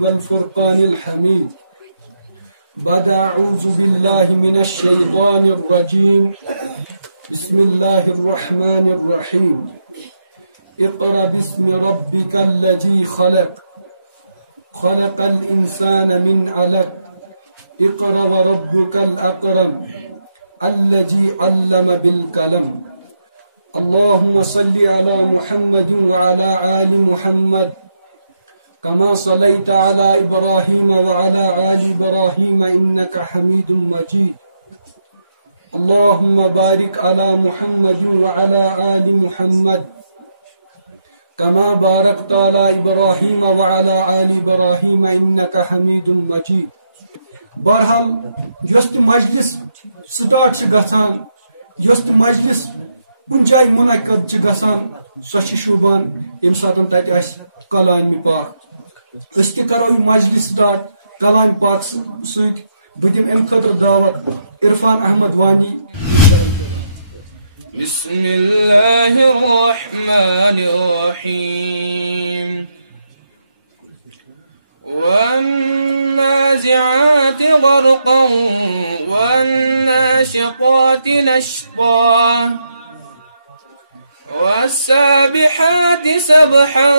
والفرقان الحميد. بعد أعوذ بالله من الشيطان الرجيم. بسم الله الرحمن الرحيم. اقرأ باسم ربك الذي خلق خلق الإنسان من علق اقرأ وربك الأكرم الذي علم بالقلم. اللهم صل على محمد وعلى آل محمد كما صليت على إبراهيم وعلى آل إبراهيم إنك حميد مجيد. اللهم بارك على محمد وعلى آل محمد كما باركت على إبراهيم وعلى آل إبراهيم إنك حميد مجيد. بہرحال یس مجلس سٹارٹ گژھان یس مجلس کن جائے منعقد گژھان سو شوبان یم سات تتہ کلام پاک. اس کرو مجلس سٹارٹ کلام پاک ست بہم ام خاطر دعوت عرفان احمد وانی. بسم الله الرحمن الرحيم. والنازعات غرقا والناشطات نشطا والسابحات سبحا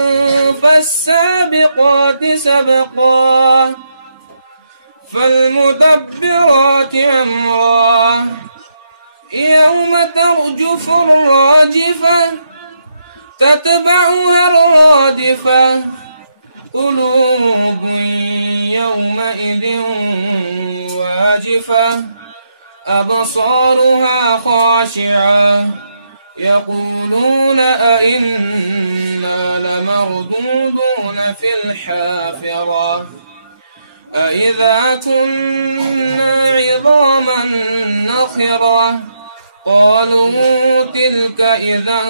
فالسابقات سبقا فالمدبرات أمرا يوم ترجف الراجفة تتبعها الرادفة قلوب يومئذ واجفة أبصارها خاشعة يقولون أئنا لمردودون في الحافرة أئذا كنا عظاما نخرة قالوا تلك إذا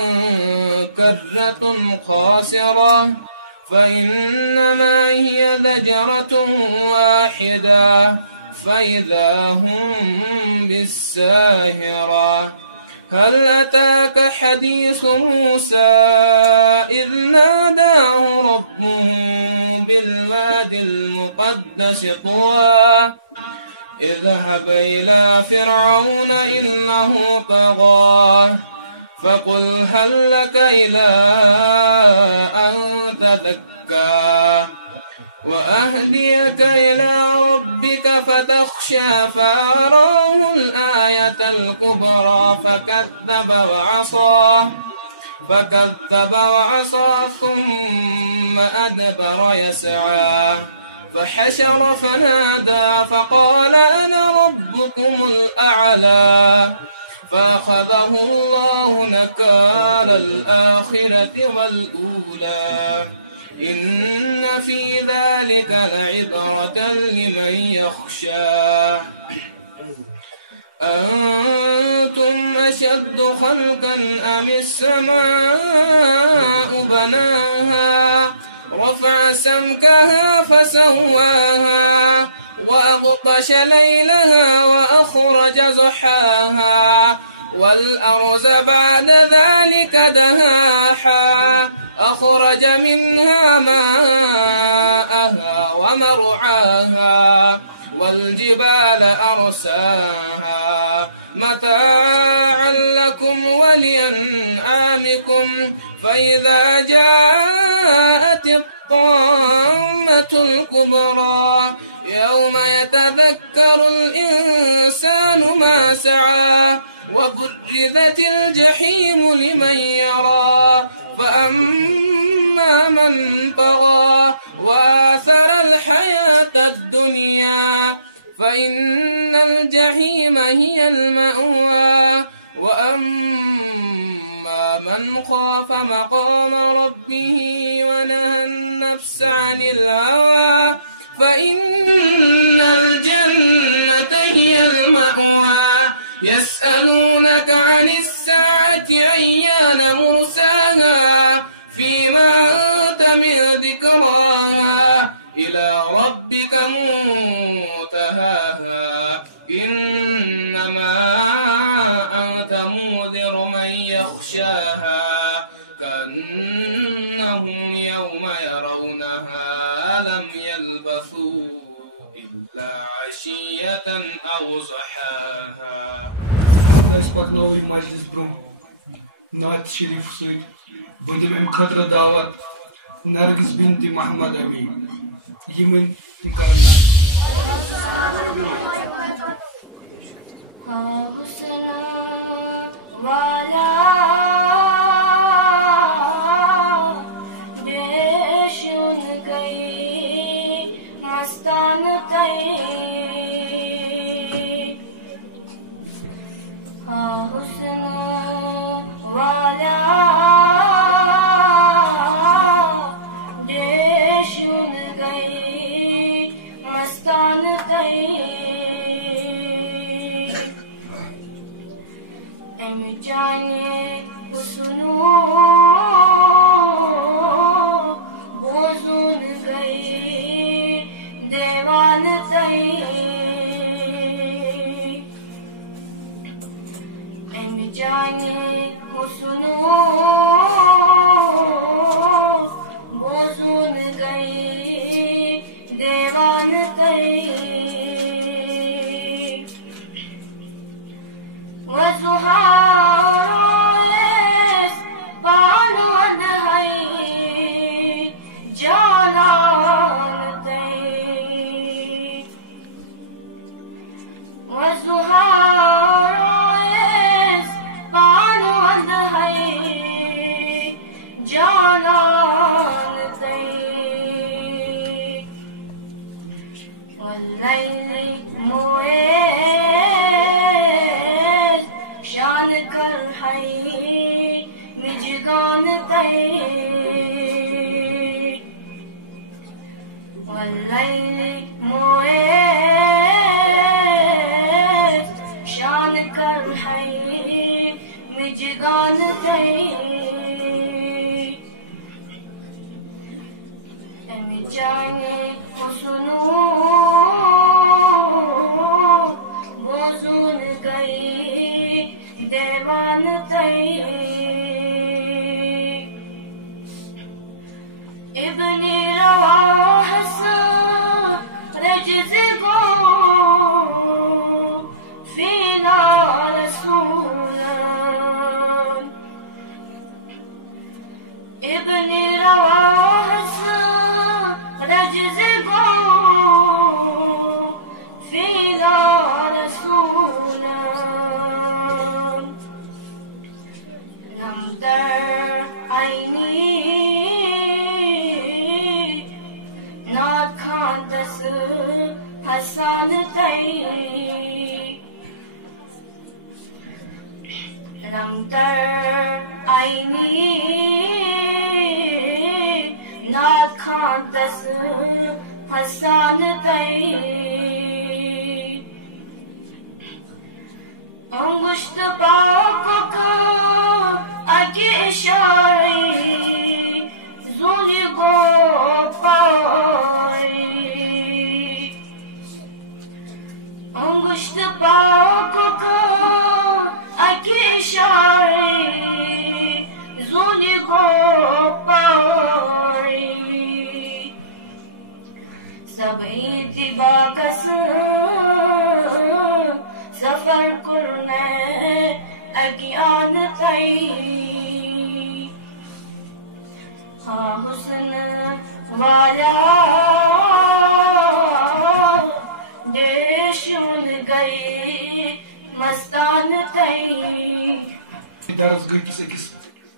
كرة خاسرة فإنما هي زجرة واحدة فإذا هم بالساهرة هل أتاك حديث موسى إذ ناداه ربه بالواد المقدس طوى اذهب إلى فرعون إنه طغى فقل هل لك إلى أن تزكى وأهديك إلى ربك فتخشى فأراه الآية الكبرى فكذب وعصى ثم أدبر يسعى فحشر فنادى فقال أنا ربكم الأعلى فأخذه الله نكال الآخرة والأولى إن في ذلك لعبرة لمن يخشى أنتم أشد خلقا أم السماء بناها رفع سمكها فسواها وأغطش ليلها وأخرج ضحاها والأرض بعد ذلك دهاها أخرج منها ماءها ومرعاها والجبال أرساها متاعا لكم ولأنعامكم فإذا جاءت الطامة الكبرى يوم يتذكر الإنسان ما سعى وبرزت الجحيم لمن يرى فأما من طغى وآثر الحياة الدنيا فإن الجحيم هي المأوى وأما من خاف مقام ربه ونهى النفس عن الهوى فإن الجنة هي المأوى يسألونك عن الساعة أيان مرساها فيما أنت من ذكراها إلى ربك منتهاها إنما أنت منذر من يخشاها كأنهم يوم يرونها لم يلبثوا إلا عشية أو ضحاها. Nós majlis bro Naat Sharif Said Badim em Khadra Dawat Nargis binti Muhammad Amin Yemen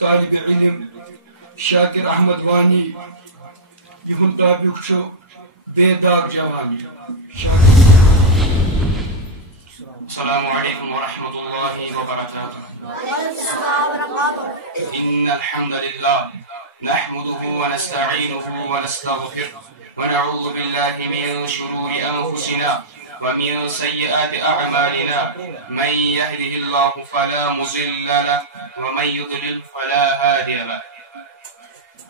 طالب علم شاکر احمد وانی یہ ٹاپک بیدار جوانی السلام عليكم ورحمة الله وبركاته. إن الحمد لله نحمده ونستعينه ونستغفره ونعوذ بالله من شرور أنفسنا ومن سيئات أعمالنا. من يهده الله فلا مضل له ومن يضلل فلا هادي له.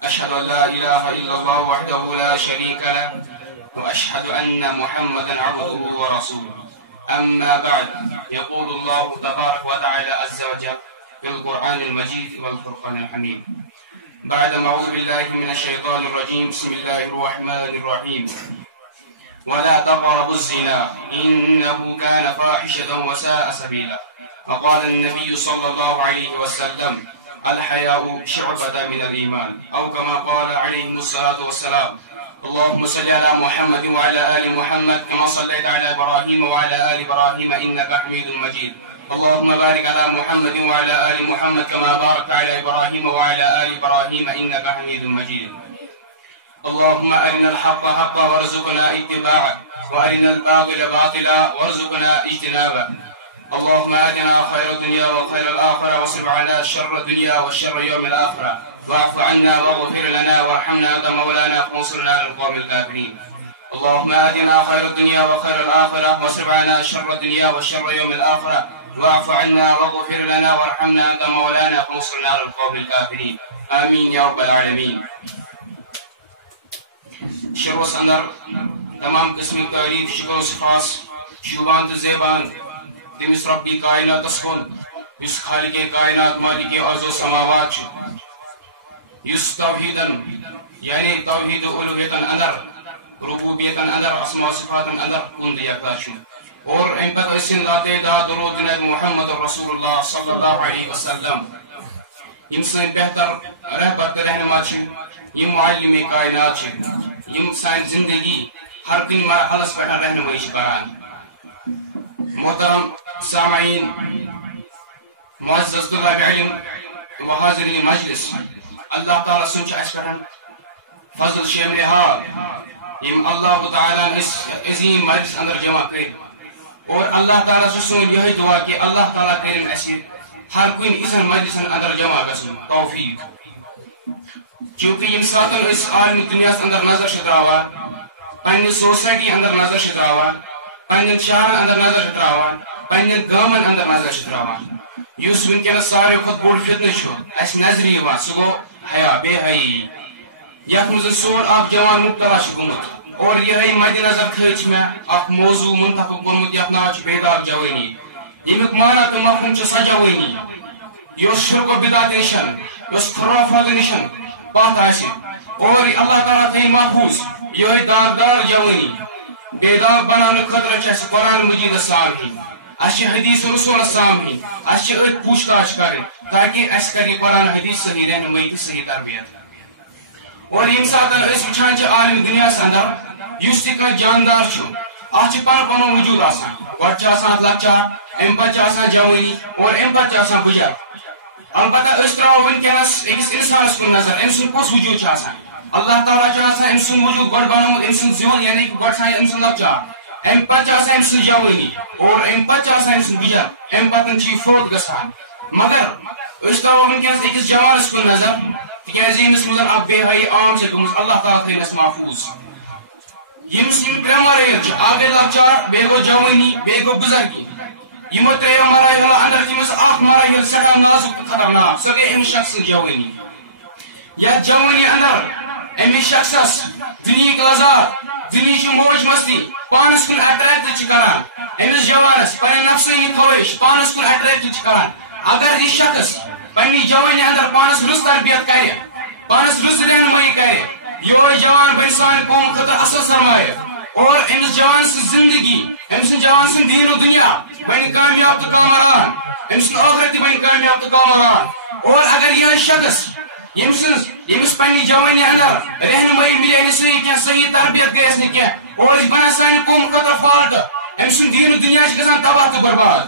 أشهد أن لا إله إلا الله وحده لا شريك له وأشهد أن محمدا عبده ورسوله. أما بعد، يقول الله تبارك وتعالى عز وجل في القرآن المجيد والفرقان الحميد بعد ما أعوذ بالله من الشيطان الرجيم. بسم الله الرحمن الرحيم. ولا تقربوا الزنا إنه كان فاحشة وساء سبيلا. وقال النبي صلى الله عليه وسلم الحياء شعبة من الإيمان، أو كما قال عليه الصلاة والسلام. اللهم صل على محمد وعلى آل محمد كما صليت على إبراهيم وعلى آل إبراهيم إنك حميد مجيد. اللهم بارك على محمد وعلى آل محمد كما باركت على إبراهيم وعلى آل إبراهيم إنك حميد مجيد. اللهم أرنا الحق حقا وارزقنا اتباعه وأرنا الباطل باطلا وارزقنا اجتنابه. اللهم آتنا خير الدنيا وخير الآخرة واصرف عنا شر الدنيا وشر يوم الآخرة واعف عنا واغفر لنا وارحمنا أنت مولانا فانصرنا على القوم الكافرين. اللهم آتنا خير الدنيا وخير الآخرة واصرف عنا شر الدنيا وشر يوم الآخرة واعف عنا واغفر لنا وارحمنا أنت مولانا فانصرنا على القوم الكافرين. آمين يا رب العالمين. شروس اندر تمام قسم تعریف شکر و صفاس شوبان تو زیبان تمس ربی کائنات اسکن اس خالق کائنات مالک ارض و سماوات اس توحیدن یعنی توحید الوہیتن اندر ربوبیتن اندر اسماء صفاتن اندر کن یکتا چھو اور ان پر اسن لاتے دا درود نبی محمد رسول اللہ صلی اللہ علیہ وسلم یم سن بہتر رہبر رہنما چھ یم معلم کائنات چھ یم سان زندگی ہر کن مرحلس پہ رہنمائی کران. محترم سامعین، معزز طلاب علم و حاضرین مجلس، اللہ تعالیٰ سن اس پہ فضل شامل حال یم اللہ تعالیٰ اس عظیم مجلس اندر جمع کر اور اللہ تعالیٰ سن یہ دعا کہ اللہ تعالیٰ کرن اس ہر کن اسن مجلس اندر جمع گژھن توفیق. کیونکہ یم ساتن اس عالم دنیا اندر نظر شتراوان پنہ سوسائٹی اندر نظر شتراوان پنہ شہرن اندر نظر شتراوان پنہ گامن اندر نظر شتراوان اس ونکس ساروی کھت بوڑ فتنہ اس نظر یوان سہ گو حیا بے حیی یتھ مز سور اخ جوان مبتلا گومت اور یہ مد نظر تھچ میں اخ موضوع منتخب کورمت یتھ ناو بیدار جوانی یمیک معنی تو مفہوم سہ جوانی یس شرک و بدعت نشن یس خرافات نشن بات آسے اور اللہ تعالیٰ تھی محفوظ یہ داغدار جوانی بیدار بنانے خطرہ چھ قرآن مجید سامعین اس حدیث رسول سامعین اس ات پوچھ تاچھ کریں تاکہ اس کری قرآن حدیث صحیح رہنمائی کی صحیح تربیت. اور یم ساتن اس وچھان چھ عالم دنیا اندر یس تہ کانٛہہ جاندار چھ اتھ چھ پن پنن وجود آسان گۄڈٕ چھ آسان لۄکچار امہِ پتہٕ چھ آسان جوانی اور امہِ پتہٕ چھ آسان بُجر. البتہ اس تراو ونکس اکس انسانس کن نظر ام سن کس وجود چھ آسان اللہ تعالیٰ چھ ام سن وجود گۄڈٕ بنومت ام سن زیون یعنی کہ گۄڈٕ ام سن لۄکچار ام پتہٕ چھ آسان ام سن جوانی اور ام پتہٕ چھ آسان ام سن بُجر ام پتہٕ چھ فوت گژھان. مگر اس تراو ونکس اکس جوانس کن نظر تکیازِ ییٚمِس منٛز اکھ بے حیی عام چھِ گٔمٕژ اللہ تعالیٰ تھٲینس محفوظ. ییٚمِس یِم ترٛےٚ مراحل چھِ اکھ گٔے لۄکچار بیٚیہِ گوٚو جوانی بیٚیہِ گوٚو بُزرگی. یمو ترٛیٚیو مراحلو اندر تٔمِس اکھ مراحل سٮ۪ٹھاہ نازُک تہٕ خطرناک سۄ گٔے أمِس شخص سٕنٛز جوانی. یتھ جوانی اندر أمِس شخصس دُنہِکۍ لذات دُنہِچ موج مستی پانس کُن اٹریکٹ چھِ کران أمِس جوانس پنٕنۍ نفسٲنی خٲہِش پانس کُن اٹریکٹ چھِ کران. اگر یہِ شخص پننہِ جوانی اندر پانس رٕژ تربیت کرِ پانس رٕژ رہنمٲیی کرِ یہوے جوان بنہِ سانہِ قوم خٲطرٕ اصل سرمایہ اور أمِس جوان سٕنٛز زندگی أمۍ سٕنٛد جوان سُنٛد دیٖن و دُنیا بنہِ کامیاب تہٕ کامران أمۍ سُنٛد ٲخرت تہِ بنہِ کامیاب تہٕ کامران. اور اگر یہِ شخص ییٚمِس پننہِ جوانی اندر رہنمٲیی مِلے نہٕ صحیح کینٛہہ صحیح تربیت گٔیس نہٕ کینٛہہ اور یہِ بنان سانہِ قوم خٲطرٕ فالٹ أمۍ سُنٛد دیٖن و دُنیا چھُ گژھان تباہ تہٕ برباد.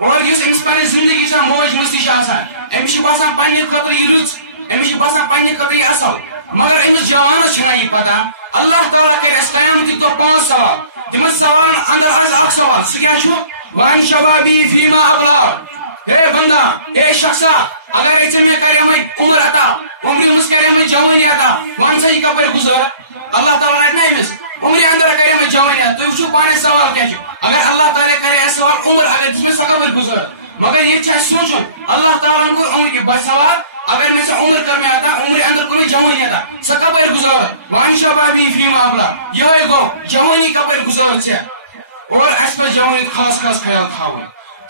اور یُس أمِس پنٕنۍ زندگی چھِ موج مستی چھِ آسان أمِس چھُ باسان پننہِ خٲطرٕ یہِ رٕژ أمِس چھُ باسان پننہِ خٲطرٕ یہِ اصل مگر امس جوانس چھنا یہ پتہ اللہ تعالیٰ کر اس قیامت دۄہ 5 سوال تم سوال اندر اکھ سوال سہ کیا چھو وان شبابی فیما ابلا اے بندہ اے شخصا اگر ژےٚ مےٚ کرے عمر عطا عمر منٛز کرے مےٚ جوانی عطا وان سا یہ کپٲرۍ گُزار اللہ تعالیٰ وَنہِ نا أمِس عمرِ اندر کرے مےٚ جوانی عطا تُہۍ وٕچھِو پانے سوال کیٛاہ چھُ اگر اللہ تعالیٰ کرے اَسہِ سوال عمر اگر دِژمٕژ سۄ کپٲرۍ گُزار مگر یہ چھُ اَسہِ سونٛچُن اللہ تعالیٰ ہن کوٚر عمر کہِ بس سوال اگر میں سے عمر کر میں آتا عمر اندر کوئی جوانی آتا سکا پر گزار وان شبابی فیما ابلا یہ گو جوانی کا پر گزار سے اور اس پر جوانی خاص خاص خیال تھاون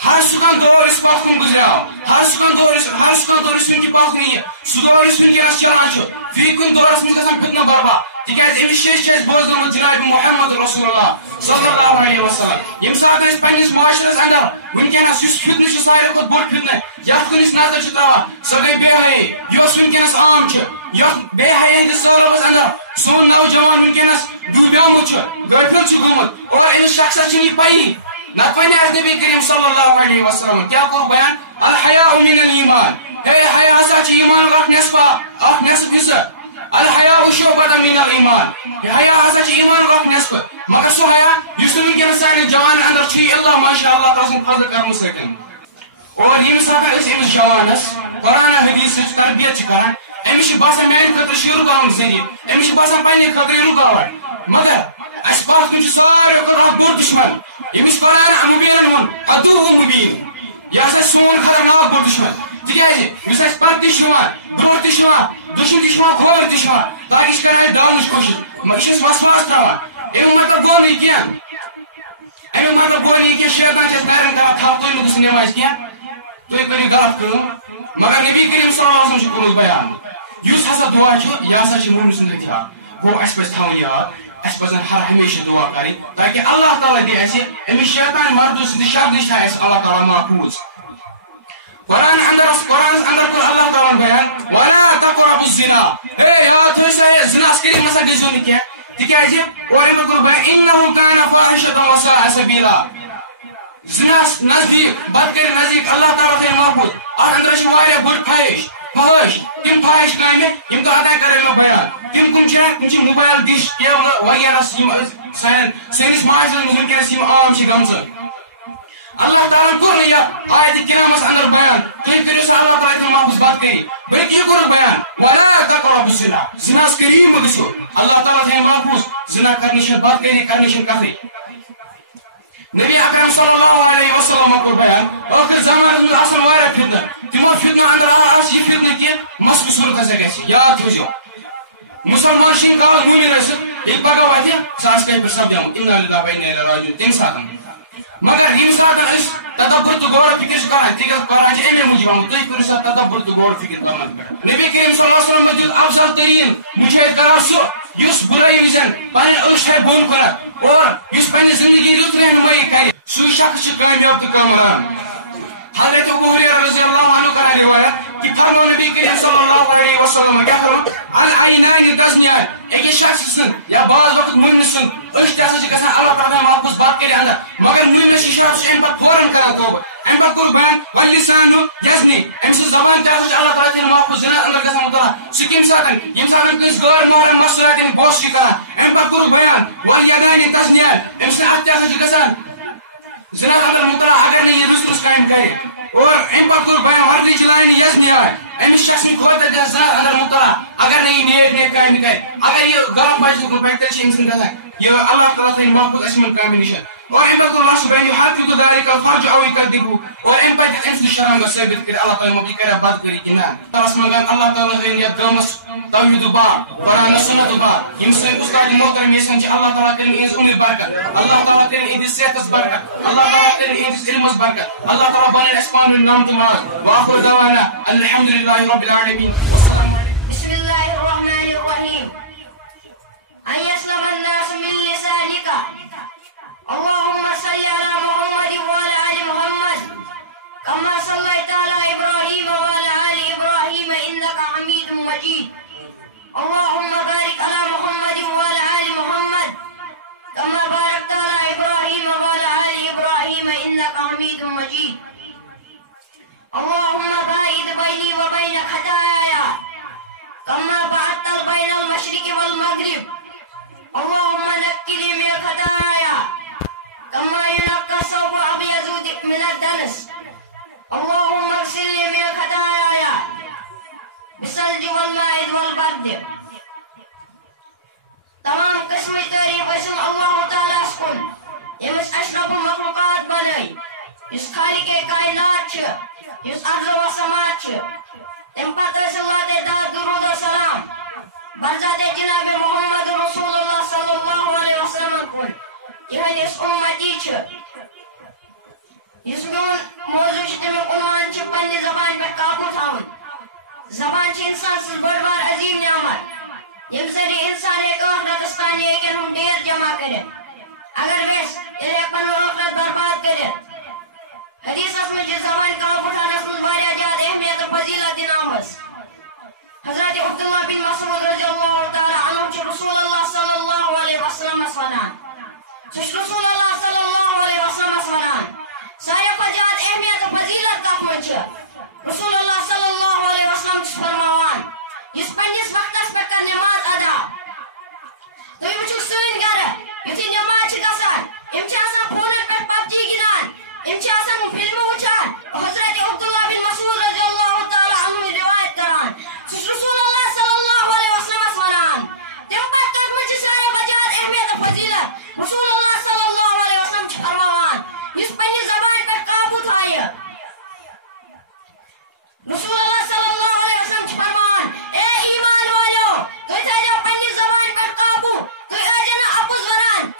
ہر سکان دور اس پاس کن گزراو ہر سکان دور اس کی پاس نہیں ہے سدور اس کی اس چلان چھو فی کن دور اس میں گژھان فتنہ برباد تکیاز امس شیش بوزنمت جناب محمد رسول اللہ صلی اللہ علیہ وسلم یم سات اس پنس معاشرس اندر ونکس اس فتنہ چھ ساروی کھت بوڑ فتنہ یت کن اس نظر چھ تراوان سو گئی بے حیائی یس ونکس عام چھ یت بے حیائی ہندس سہلوس اندر سون نوجوان ونکس ڈوبیومت چھ غافل چھ گومت اور امس شخصس چھ یہ پی نت ون نبی کریم صلی اللہ علیہ وسلم کیا کور بیان الحیاء من الایمان اے حیا ہسا چھ ایمان اکھ نصف حصہ الحیاء شعبۃ من الایمان حیا ہسا چھ ایمان اکھ نصف مگر سو حیا یس ونکس سان جوان اندر چھ اللہ ماشاء اللہ تعالی فضل کرم سکن اور یم ساتھ اس امس جوانس قرآن حدیث تربیت کران امس باسان میان خاطر شی رکاوٹ ذریعہ امس باسان پنہ خاطر رکاوٹ مگر اس پاس کن سارے کھۄتہٕ بوٚڑ دشمن ییٚمِس قرآن مبیٖنن ووٚن عدوٗ مبیٖن یہِ ہسا سون خطرناک بوٚڑ دشمن تِکیازِ یُس اَسہِ پتہٕ تہِ چھُ یِوان برونٛٹھ تہِ چھُ یِوان دٔچھُن تہِ چھُ یِوان کھووُر تہِ چھُ یِوان تاکہِ یہِ چھُ کران اَسہِ ڈاونٕچ کوٗشِش یہِ چھُ اَسہِ وسواس تراوان امیُک مطلب گوٚو نہٕ یہِ کینٛہہ امیُک مطلب گوٚو نہٕ یہِ کینٛہہ شیطان چھِ اَسہِ گرن کران تھپھ تُہۍ مہٕ گٔژھِو نٮ۪مازِ کینٛہہ تُہۍ کٔرِو غلط کٲم مگر نبی کریم صلی اللہ علیہ وسلم چھُ کوٚرمُت بیان یُس ہسا دعا چھُ یہِ ہسا چھُ مومن سُنٛد اتحاد گوٚو اَسہِ پزِ تھاوُن یاد اس پزن ہر ہمیشہ دعا کریں تاکہ اللہ تعالیٰ دے اسے امس شیطان مردو سند شر نش تھا اس اللہ تعالیٰ محفوظ قرآن اندر کو اللہ تعالیٰ بیان ولا تقربوا الزنا اے یاد تھٲیِو سا زنا کٔرِتھ مَسا گٔژھِو نہٕ کینٛہہ تِکیازِ اور یِمن کوٚر بیان انه كان فاحشة وساء سبیلا زناس نزدیک بدکٲری نزدیک اللہ تعالیٰ تھٲیِن محفوظ اتھ اندر چھِ واریاہ بٔڑ فحٲش تم فحٲش کامہِ یم تو ادا کرے مےٚ بیان تم کم چھ موبائل ڈش کیبل وغیرہ سٲنِس معاشرس منٛز ونکیٚنس یم عام چھ گٔمژٕ اللہ تعالیٰ کوٚر نہٕ یتھ آیتہِ کِرامس اندر بیان تُہۍ کٔرِو سا اللہ تعالیٰ محفوظ بدکٲری بلکہِ یہِ کوٚرُکھ بیان ولا تقربوا الزنا زناس قریب مہٕ گٔژھِو اللہ تعالیٰ تھٲیِن محفوظ زنا کرنٕچ چھنہٕ بدکٲری کرنٕچ چھنہٕ کتھٕے نبی اکرم صلی اللہ علیہ وسلم کوٚر بیان ٲخر زمانس منٛز آسن واریاہ فتنہٕ تِمو فتنو اندر آسہِ یہِ فتنہٕ کہِ مسکہٕ صورت ہسا گژھِ یاد تھٲیزیو مسلمان شین کال مومن ٲسِتھ ییٚلہِ پگاہ واتہِ سُہ آسہِ کتہِ پٮ۪ٹھ سپدیومُت انا للہ و انا الیہ راجعون تمہِ ساتہٕ مگر ییٚمہِ ساتہٕ أسۍ تدبر تہٕ غور فکر چھِ کران تِکیازِ قرآن چھِ امی موٗجوٗب آمُت تُہۍ کٔرِو سا تدبر تہٕ غور فکر تِمن پٮ۪ٹھ نبی کریم صلی اللہ علیہ وسلم دیُت افضل تریٖن مُجٲہد کران سُہ یُس بُرٲیی وِزٮ۪ن پنٕنۍ أچھ تھاوِ بۄن کُنتھ اور یُس پننہِ زندگی رُت رہنمٲیی کرِ سُے شخص چھُ کامیاب تہٕ کامران حضرت ابو ہریرہ رضی اللہ عنہ کران روایت کہ فرمو نبی کریم صلی اللہ علیہ وسلم کیا فرمو العینان تزنیان أکِس شخص سٕنٛد یا بعض وقت مُنہِ سٕنٛد أچھ تہِ ہسا چھِ گژھان اللہ تعالیٰ محفوظ بدکٲری اندر مگر مُنہِ شخص چھُ امہِ پتہٕ فوراً کران توبہٕ امہِ پتہٕ کوٚر بیان واللسان یزنی أمۍ سٕنٛز زبان تہِ ہسا چھِ اللہ تعالیٰ تھٲیِن محفوظ زِنا اندر گژھان مُبتلا سُہ کمہِ ساتہٕ ییٚمہِ ساتہٕ کٲنٛسہِ غٲر محرم مصوراتن بوس چھُ کران امہِ پتہٕ کوٚر بیان والیدان تزنیان أمۍ سٕنٛدِ اتھٕ تہِ ہسا چھِ گژھان زِنا اندر مُبتلا اگر نہٕ یہِ رٕژ کامہِ کرِ اور امہِ پتہٕ کوٚر بیان وردی چلاین یزنی آے أمِس شخص سٕنٛدِ خٲطرٕ تہِ زنا اندر مُبتلا اگر نہٕ یہِ نیک کامہِ کرِ اگر یہِ غلط بچہِ کُن پکہِ تیٚلہِ چھِ أمۍ سٕنٛدِ گژھان یہِ اللہ تعالیٰ تھٲیِن محفوظ اَسہِ یِمن کامٮ۪ن نِش اور امہِ پتہٕ کوٚر لاسٹ بیان یحقق ذلک الفرج او یکذبہ اور امہِ پتہٕ أمۍ سٕنٛدِ شرم گژھِ ثٲبت کٔرِتھ اللہ تعالیٰ یہِ کریا بدکٲری کِنہٕ نہ تس منٛگان اللہ تعالیٰ تھٲیِن یتھ گامس توحیٖد باغ قرآن سُنت باغ یِم سٲنۍ اُستاد محترم یژھان چھِ اللہ تعالیٰ کٔرِن یِہنٛز عمر برکت اللہ تعالیٰ کٔرِن یِہنٛدِس صحتس برکت اللہ تعالیٰ کٔرِن یِہنٛدِس علمس برکت اللہ تعالیٰ بنٲیِن اَسہِ پانہٕ ؤنۍ نام تہٕ ماز واخر دعوانا الحمدللہ رب العالمین بسم الله الرحمن الرحيم أن يسلم الناس من لسانك اللهم صل على محمد وعلى آل محمد كما صليت على إبراهيم وعلى آل إبراهيم إنك حميد مجيد اللهم بارك على محمد وعلى آل محمد كما باركت على إبراهيم وعلى آل إبراهيم إنك حميد مجيد اللهم باعد بيني وبين خطاياي كما بعدت بين المشرق والمغرب اللهم نقني من خطاياي كما ينقى الثوب الأبيض من الدنس اللهم اغسلني من خطاياي بالثلج والماء والبرد. تمام قسم تعریف اسم اللہ تعالیٰ کن یمس اشرف مخلوقات بنائی اس خالق کائنات اس ارض و سماوات تم پتہ اللہ تعالیٰ درود و سلام برزاد جناب محمد رسول اللہ صلی اللہ علیہ وسلم کن یہ اس امتی اس میون موضوع تمیک عنوان پنہ زبان پہ قابو تھاون. زبان انسان سن بڑ بار عظیم نعمت یم ذریعہ انسان ایک آخرت تانی ایکن ہم ڈیر جمع کرے اگر ویس انہیں پنو آخرت برباد کرے. حدیث اس میں جس زبان قابو اٹھانا سن واریا جاد اہمیت و فضیلت نامس. حضرت عبداللہ بن مسعود رضی اللہ تعالی عنہ رسول اللہ صلی اللہ علیہ وسلم سنان سوچ رسول اللہ صلی اللہ علیہ وسلم سنان سارے فجاد اہمیت و فضیلت کف من رسول اللہ صلی اللہ علیہ وسلم فرمان اس پنس وقتس پہ کر نماز ادا. تھی وچو سن گھر یتھی نماز گسان ام فون پہ پب جی گندان ام فلم وچان حضرت عبداللہ بن مسعود رضی اللہ تعالی عنہ روایت کران سوچ رسول اللہ صلی اللہ علیہ وسلم فرمان تم پر تک مجھ سارے وجہ اہمیت و فضیلت رسول اللہ صلی اللہ علیہ وسلم فرمان اس پنی زبان پر قابو تھائے. رسول اللہ صلی اللہ علیہ وسلم فرمان اے ایمان والو تو تھا پنی زبان پر قابو تو اجنا ابو ذران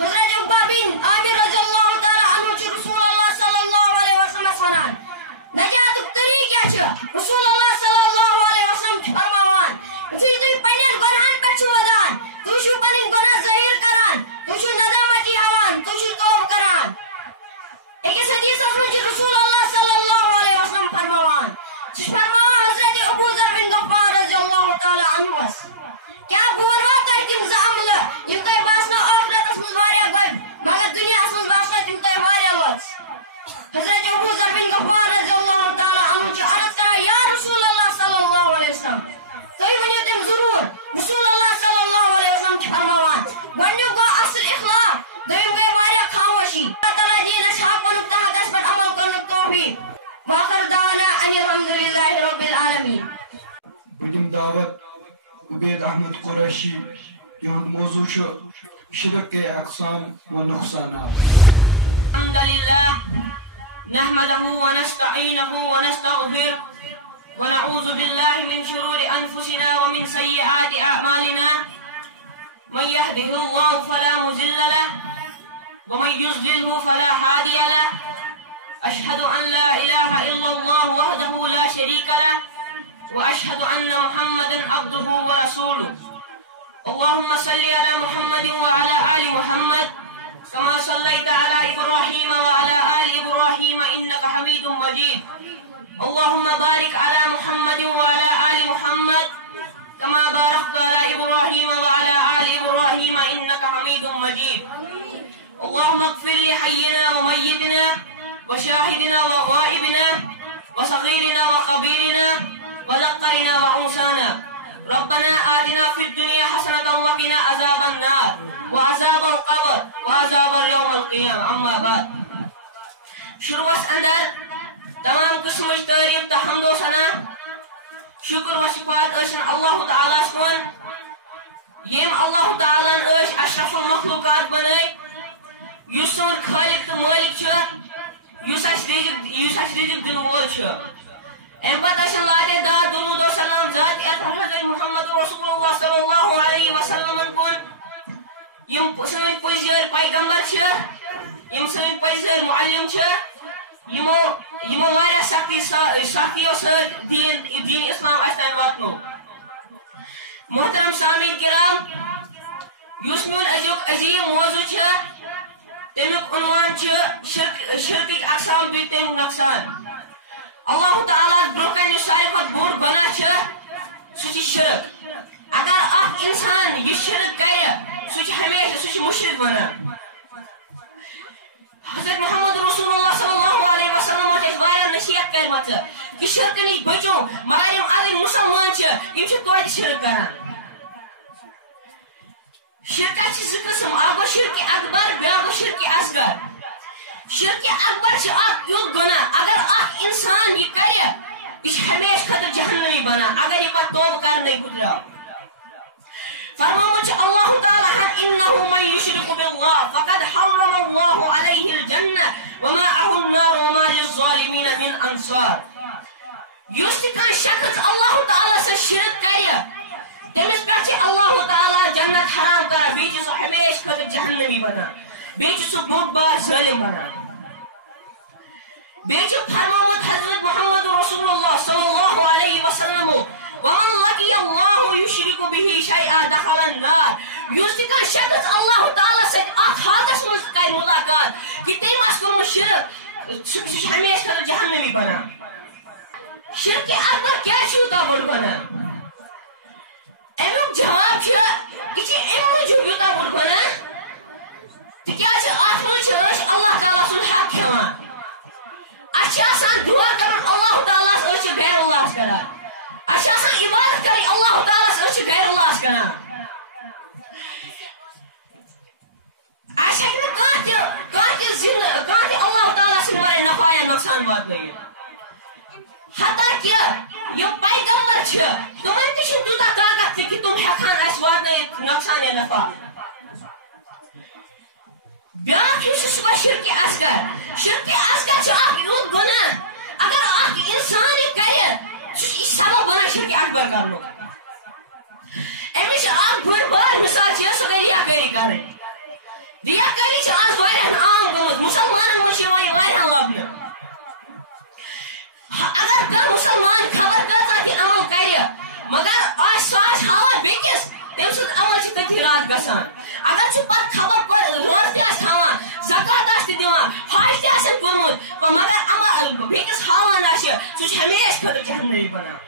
حضرت عقبہ بن عامر رضی اللہ تعالی عنہ رسول اللہ صلی اللہ علیہ وسلم فرمان نجات طریقہ چھ رسول اللہ صلی اللہ علیہ وسلم فرمان تھی پنی گناہن پہ ودان تو چھو پنی گناہ ظاہر کران تو چھو ندامتی ہوان تو چھو توبہ کران. ایک حدیث میں رسول اللہ صلی اللہ علیہ وسلم فرمان حضرت ابو ذر بن غفار رضی اللہ تعالی عنہ کیا بوروا تر تم زعمل یم تہ باسنا آخرت من واریا گن مگر دنیا من باسنا تم تہ واریا لوس. حضرت ابو ذر بن غفار رضی اللہ تعالی عنہ عرض کرا یا رسول اللہ صلی اللہ علیہ وسلم تھی ونیو تم ضرور رسول اللہ صلی اللہ علیہ وسلم فرمان گۄڈنیُک گوٚو اصل اخلاق دوٚیِم گٔے واریاہ خاموشی. اللہ تعالیٰ دین اسہِ حق ونُک تہٕ حقس پٮ۪ٹھ عمل کرنُک توفیق واخر دعوانا ان الحمدللہ رب العالمین. بہٕ دعوت عبید احمد قریشی یہد موضوع شرک کے اقسام و نقصانات. الحمد للہ نحمده ونستعینه ونستغفر ونعوذ بالله من شرور انفسنا ومن سیئات اعمالنا من يهده الله فلا مضل له ومن يضلله فلا هادي له. اشهد ان لا اله الا الله وحده لا شريك له واشهد ان محمدا عبده ورسوله. اللهم صل على محمد وعلى ال محمد كما صليت على ابراهيم وعلى ال ابراهيم انك حميد مجيد. اللهم بارك على محمد وعلى ال محمد كما باركت على ابراهيم وعلى ال ابراهيم انك حميد مجيد. اللهم اغفر لحينا وميتنا وشاهدنا وغائبنا وصغيرنا وكبيرنا وذكرنا وانثانا. ربنا آتنا في الدنيا حسنة وقنا عذاب النار وعذاب القبر وعذاب يوم القيامة. اما بعد شروعس اندر تمام قسم تعریف تو حمد و ثنا شکر و صفات اشن اللہ تعالیٰ کن یم اللہ تعالیٰ اشرف المخلوقات بنائی یس سون خالق تو مالک یس رزق دن وول ام پتہ لالے دار درود و سلام ذات حضرت محمد رسول اللہ صلی اللہ علیہ وسلم کن یم سن پزیر پیغمبر یم سن پزیر معلم یمو واریاہ سختیو سۭتۍ دین اسلام اَسہِ واتنو. محترم سامعین کرام یُس میون أزیُک عظیٖم موضوع تمیُک عنوان شرکٕکۍ اقسام بیٚیہِ تمیُک نۄقصان. اللہ تعالیٰ برونٛہہ کَنہِ یُس ساروی کھۄتہٕ بوٚڑ گۄناہ سُہ چھُ شرک. اگر اکھ انسان یہِ شرک کرِ سُہ چھُ ہمیشہ سُہ چھُ مُشرک بنان. حضرت محمد رسول اللہ صلی اللہ علیہ وسلم واریاہ نصیحت کرمژ کہ شرکہٕ نِش بچو مگر یم الگ مسلمان یم توتہِ شرک کران. شرکت چھ قسم اکھ شرک اکبر بیاکھ شرک اصغر شرک اکبر چھ اکھ یوت گناہ اگر اکھ انسان یہ کرے یہ ہمیشہ خاطر جہنمی بنا اگر یہ پتہ توبہ کرنے گزرا فرمایا اللہ تعالی انه من يشرك بالله فقد حرم الله عليه الجنه وماءه النار وما للظالمين من انصار يستكن شخص الله تعالى سے شرک کرے تمس پہ اللہ تعالی جنت حرام کر بیچ سو ہمیشہ خاطر جہنمی بنا بیچ سو بہت بار ظالم بنا بیچ فرمایا حضرت محمد رسول اللہ صلی اللہ علیہ وسلم ومن لقي الله يشرك به شيئا دخل النار يستكن شخص اللہ تعالی سے اکھ حادث مز کر ملاقات کہ تم اس کو شرک ہمیشہ خاطر جہنمی بنا شرک اکبر کیا چھوٹا بڑ بنا امیک جواب یہ ام موجود یوتہ بڑ بنا تکیاز اتھ مز اللہ تعالی سن حق ہیوان آسان دعا کرن اللہ تعالی سے غیر اللہ کران آسان عبادت کریں اللہ تعالی سے غیر اللہ کران کانٹہ اللہ تعالی سے ہمارے نفع یا نقصان وات نہیں حتیٰ کہ یہ پیغمبر تمہیں تھی تیوتہ طاقت کہ تم ہیکان اس وات نقصان یا نفع بیاکھ سہ شرک اصغر اکھ یوت گناہ اگر اکھ انسان یہ کرے سبب بنا شرک اکبر کرنو امچ اکھ بڑ بار مثال سہ گئی ریاکاری کریں ریاکاری آج واریاہن عام گمت مسلمانن مجھ واریاہن لبنہ اگر کانٛہہ مسلمان خبر کرتا کہ عمل کرے مگر آج ساس ہاوا بیکس تم سن عمل چھ تتی رات گژھان اگر چھ پتہ خبر روز تہ ہاوان زکات دِوان حج تہ کورمت مگر عمل بیکس ہاوان سہ ہمیشہ خاطر جہنمی بنان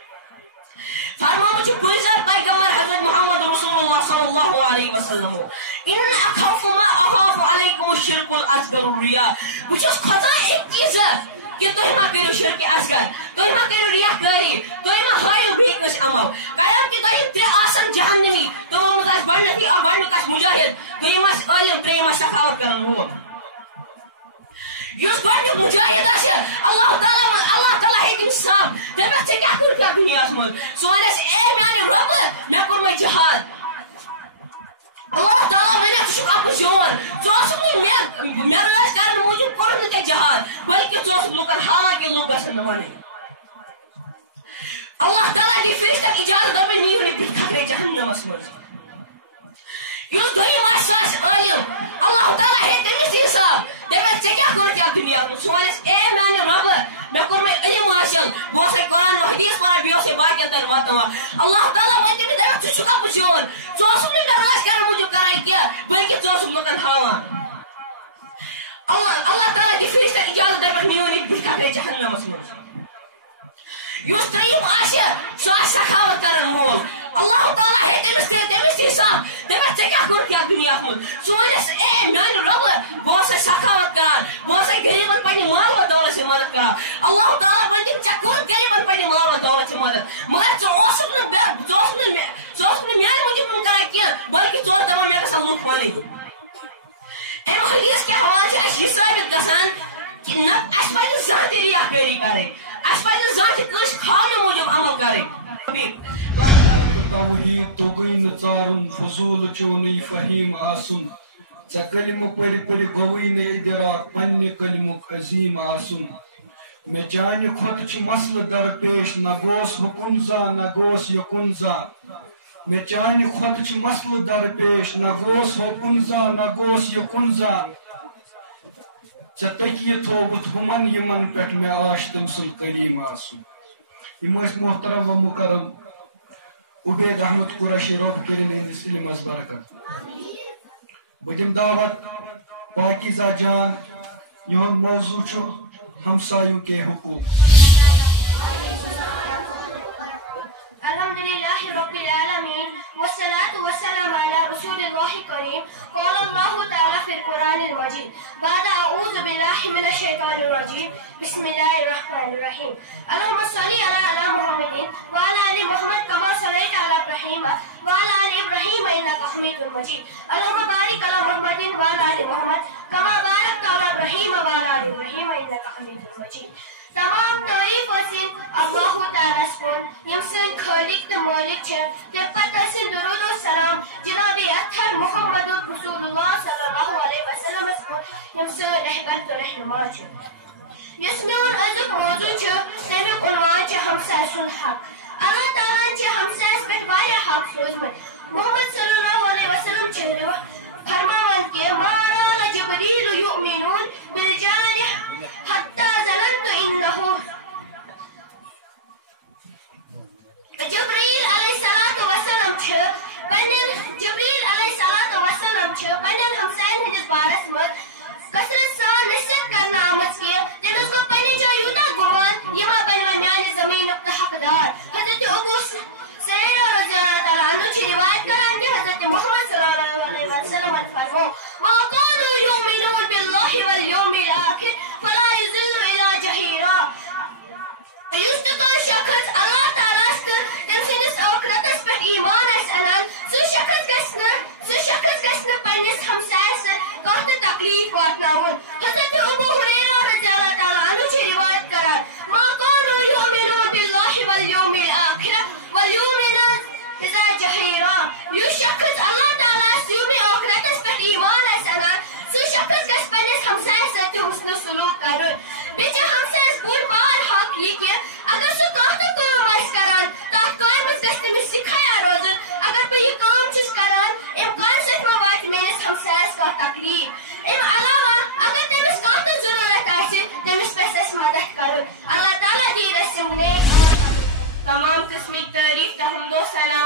فرمایا گزر پیغمبر حضرت محمد رسول اللہ صلی اللہ علیہ وسلم ان اخاف ما اخاف علیکم الشرک الاصغر الریا بچ کھوژان ایک چیز کہ تُہۍ ما کٔرِو شرک اصغر تُہۍ ما کٔرِو ریاکٲری تُہۍ ما ہٲیِو بیٚیہِ کٲنٛسہِ عمل کرو کہ تُہۍ ترٛےٚ آسن جہنمی تِمو منٛز آسہِ گۄڈنیُک آسہِ مُجاہد دوٚیِم آسہِ عٲلِم ترٛیٚیِم آسہِ سخاوت کرن وول یُس گۄڈنیُک مُجاہد آسہِ اللہ تعالیٰ ہیٚکہِ تٔمِس سام دپٮ۪س ژےٚ کیٛاہ کوٚرُتھ یتھ دُنیاہس منٛز سُہ ونٮ۪س اے میانہِ رۄبہٕ مےٚ کوٚرمے جہاد اللہ تعالیٰ ونٮ۪س ژٕ چھُکھ اکھ زیوٗن ژٕ اوسُکھ نہٕ مےٚ رٲژ کرنہٕ موٗجوٗب کوٚرُتھ نہٕ ژےٚ جہاد بلکہ ژٕ اوسُکھ لُکن ہاوان کہ لُکھ گژھن نہٕ ونٕنۍ اللہ تعالیٰ دِ فرشتن اجازت دوٚپُن نیٖہوٗن یہِ پِتھ کھکھرے جہنمس منٛز یُس دوٚیِم آسہِ سُہ آسہِ عٲلِم اللہ تعالیٰ ہیٚکہِ تٔمِس تہِ حساب دپٮ۪س ژےٚ کیٛاہ کوٚرُتھ یتھ دُنیاہس منٛز سُہ ونٮ۪س اے میانہِ رۄبہٕ مےٚ کوٚرمے علم حٲصِل بہٕ اوسے قرآن و حدیث پران بیٚیہِ اوسے باقین تانۍ واتناوان اللہ تعالیٰ وۄنۍ تٔمِس دپٮ۪س ژٕ چھُکھ اکھ زیوٗن ژٕ اوسُکھ نہٕ مےٚ رٲژ کرنہٕ موٗجوٗب کران کینٛہہ بلکہ ژٕ اوسُکھ لُکن ہاوان اللہ تعالیٰ دِ فرشتن اجازت دپٮ۪س نیٖہوٗن یہِ پِتھ کھکھرے جہنمس منٛز یُس ترٛیٚیِم آسہِ سُہ آسہِ سخاوت کرن وول اللہ تعالیٰ ہیٚکہِ تٔمِس تہِ حساب دپٮ۪س ژےٚ کیٛاہ کوٚرُتھ یتھ دُنیاہس منٛز سُہ ونٮ۪س اے میانہِ رۄبہٕ بہٕ اوسے سخاوت کران بہٕ اوسے غریبن پننہِ مال و دولت سے مدد کران اللہ تعالیٰ ونہِ تٔمِس ژےٚ کوٚرُتھ غریبن پننہِ مال و دولت سے مدد مگر ژٕ اوسُکھ نہٕ میانہِ موٗجوٗب کران کینٛہہ بلکہ ژٕ اوسُکھ دپان مےٚ گژھن لُکھ ونٕنۍ امہِ حدیث کہِ حوالہٕ چھِ اَسہِ یہِ ثٲبت گژھان کہ نہ اَسہِ پزِ نہٕ زانٛہہ تہِ ریاکٲری کرٕنۍ اَسہِ پزِ نہٕ زانٛہہ تہِ کٲنٛسہِ کھاونہٕ موٗجوٗب عمل کرٕنۍ توحید توگی نژارن فضول چونی فہیم آسن ژےٚ کلمہ پٔرِ پٔرِ گوٚوٕے نہٕ ادراک پننہِ کلمُک عظیٖم آسُن مےٚ چانہِ کھۄتہٕ چھُ مسلہٕ درپیش نہ گوس بہٕ کُن زانٛہہ نہ گوس یوکُن زانٛہہ مےٚ چانہِ کھۄتہٕ چھُ مسلہٕ درپیش نہ گوس ہوکُن زانٛہہ نہ گوس یوکُن زانٛہہ ژےٚ تٔکیہِ تھووُتھ ہُمن یِمن پٮ۪ٹھ مےٚ آش تٔمۍ سُنٛد کلیم آسُن یِم ٲسۍ محترم و مُکرم عبید احمد قریشی رب کٔرِنۍ یِہنٛدِس علمس برکت بہٕ دِمہٕ دعوت پاکیزہ جان یِہُنٛد موضوع چھُ ہمسایوں کے حقوق الحمدللہ رب العالمين والصلاة والسلام على رسول الله الكريم. قال الله تعالى في القرآن المجيد بعد أعوذ بالله من الشيطان الرجيم بسم الله الرحمن الرحيم. اللهم صل على محمد وعلى آل محمد كما صليت على إبراهيم وعلى آل إبراهيم إنك حميد مجيد. اللهم بارك على محمد وعلى آل محمد كما باركت على إبراهيم وعلى آل إبراهيم إنك حميد مجيد. تمام تعریف حاصل اللہ تعالیٰ کو یم سن خالق تو مالک پتہ سن درود و سلام جناب اطہر محمد رسول اللہ صلی اللہ علیہ وسلم یم سن رہبر تو رہنما یس میون ازک موضوع تمیک عنوان ہمسائے سن حق. اللہ تعالیٰ ہمسائس پہ واریاہ حق سوزمت. محمد صلی اللہ علیہ وسلم فرمان کہ ما راد جبریل یؤمنون بالجارح حتی ظننت انه جبریل علیہ الصلوۃ والسلام جبریل علیہ الصلوۃ والسلام پنن ہمسائن ہندس بارس مز کثرت سان نصیحت کرنا آمد کہ تمس کو پنہ جائے یوتہ گمان یما بنو میانہ زمین حقدار. حضرت ابو سعید رضی اللہ تعالیٰ عنہ روایت کران کہ حضرت محمد صلی اللہ علیہ وسلم فرمو ما كانوا يؤمنون بالله واليوم الآخر فلا يضل إلى جحيرا. یُس شخص اللہ تعالیٰ تم سندس ٲخرتس پٮ۪ٹھ ایمان آسہِ انان سُہ شخص گژھِ نہٕ پننس ہمسایس کانٛہہ تہِ تکلیف واتناوُن. حضرت ابو ہریرہ رضی اللہ تعالیٰ عنہ چھِ روایت کران ما كانوا يؤمنون بالله واليوم الآخر واليوم إذا جحيرا. یُس شخص اللہ تعالیٰ یومِ ٲخرتس پٮ۪ٹھ ایمان آسہِ انان سُہ شخص گژھِ پننس ہمسایس سۭتۍ حُسنہٕ سلوٗک کرُن. بیٚیہِ چھِ ہمسایس بوٚڑ بار حق یہِ کہِ اگر سُہ کانٛہہ تہِ کٲم آسہِ کران تتھ کامہِ منٛز گژھِ تٔمِس یہِ خیال روزُن اگر بہٕ یہِ کٲم چھُس کران امہِ کامہِ سۭتۍ ما واتہِ میٲنِس ہمسایس کانٛہہ تکلیف. امہِ علاوہ اگر تٔمِس کانٛہہ تہِ ضروٗرت آسہِ تٔمِس پزِ اَسہِ مدد کرُن. اللہ تعالیٰ دِیِن اَسہِ یِم نیک. تمام قسمٕکۍ تعریٖف تہٕ حمد و ثنا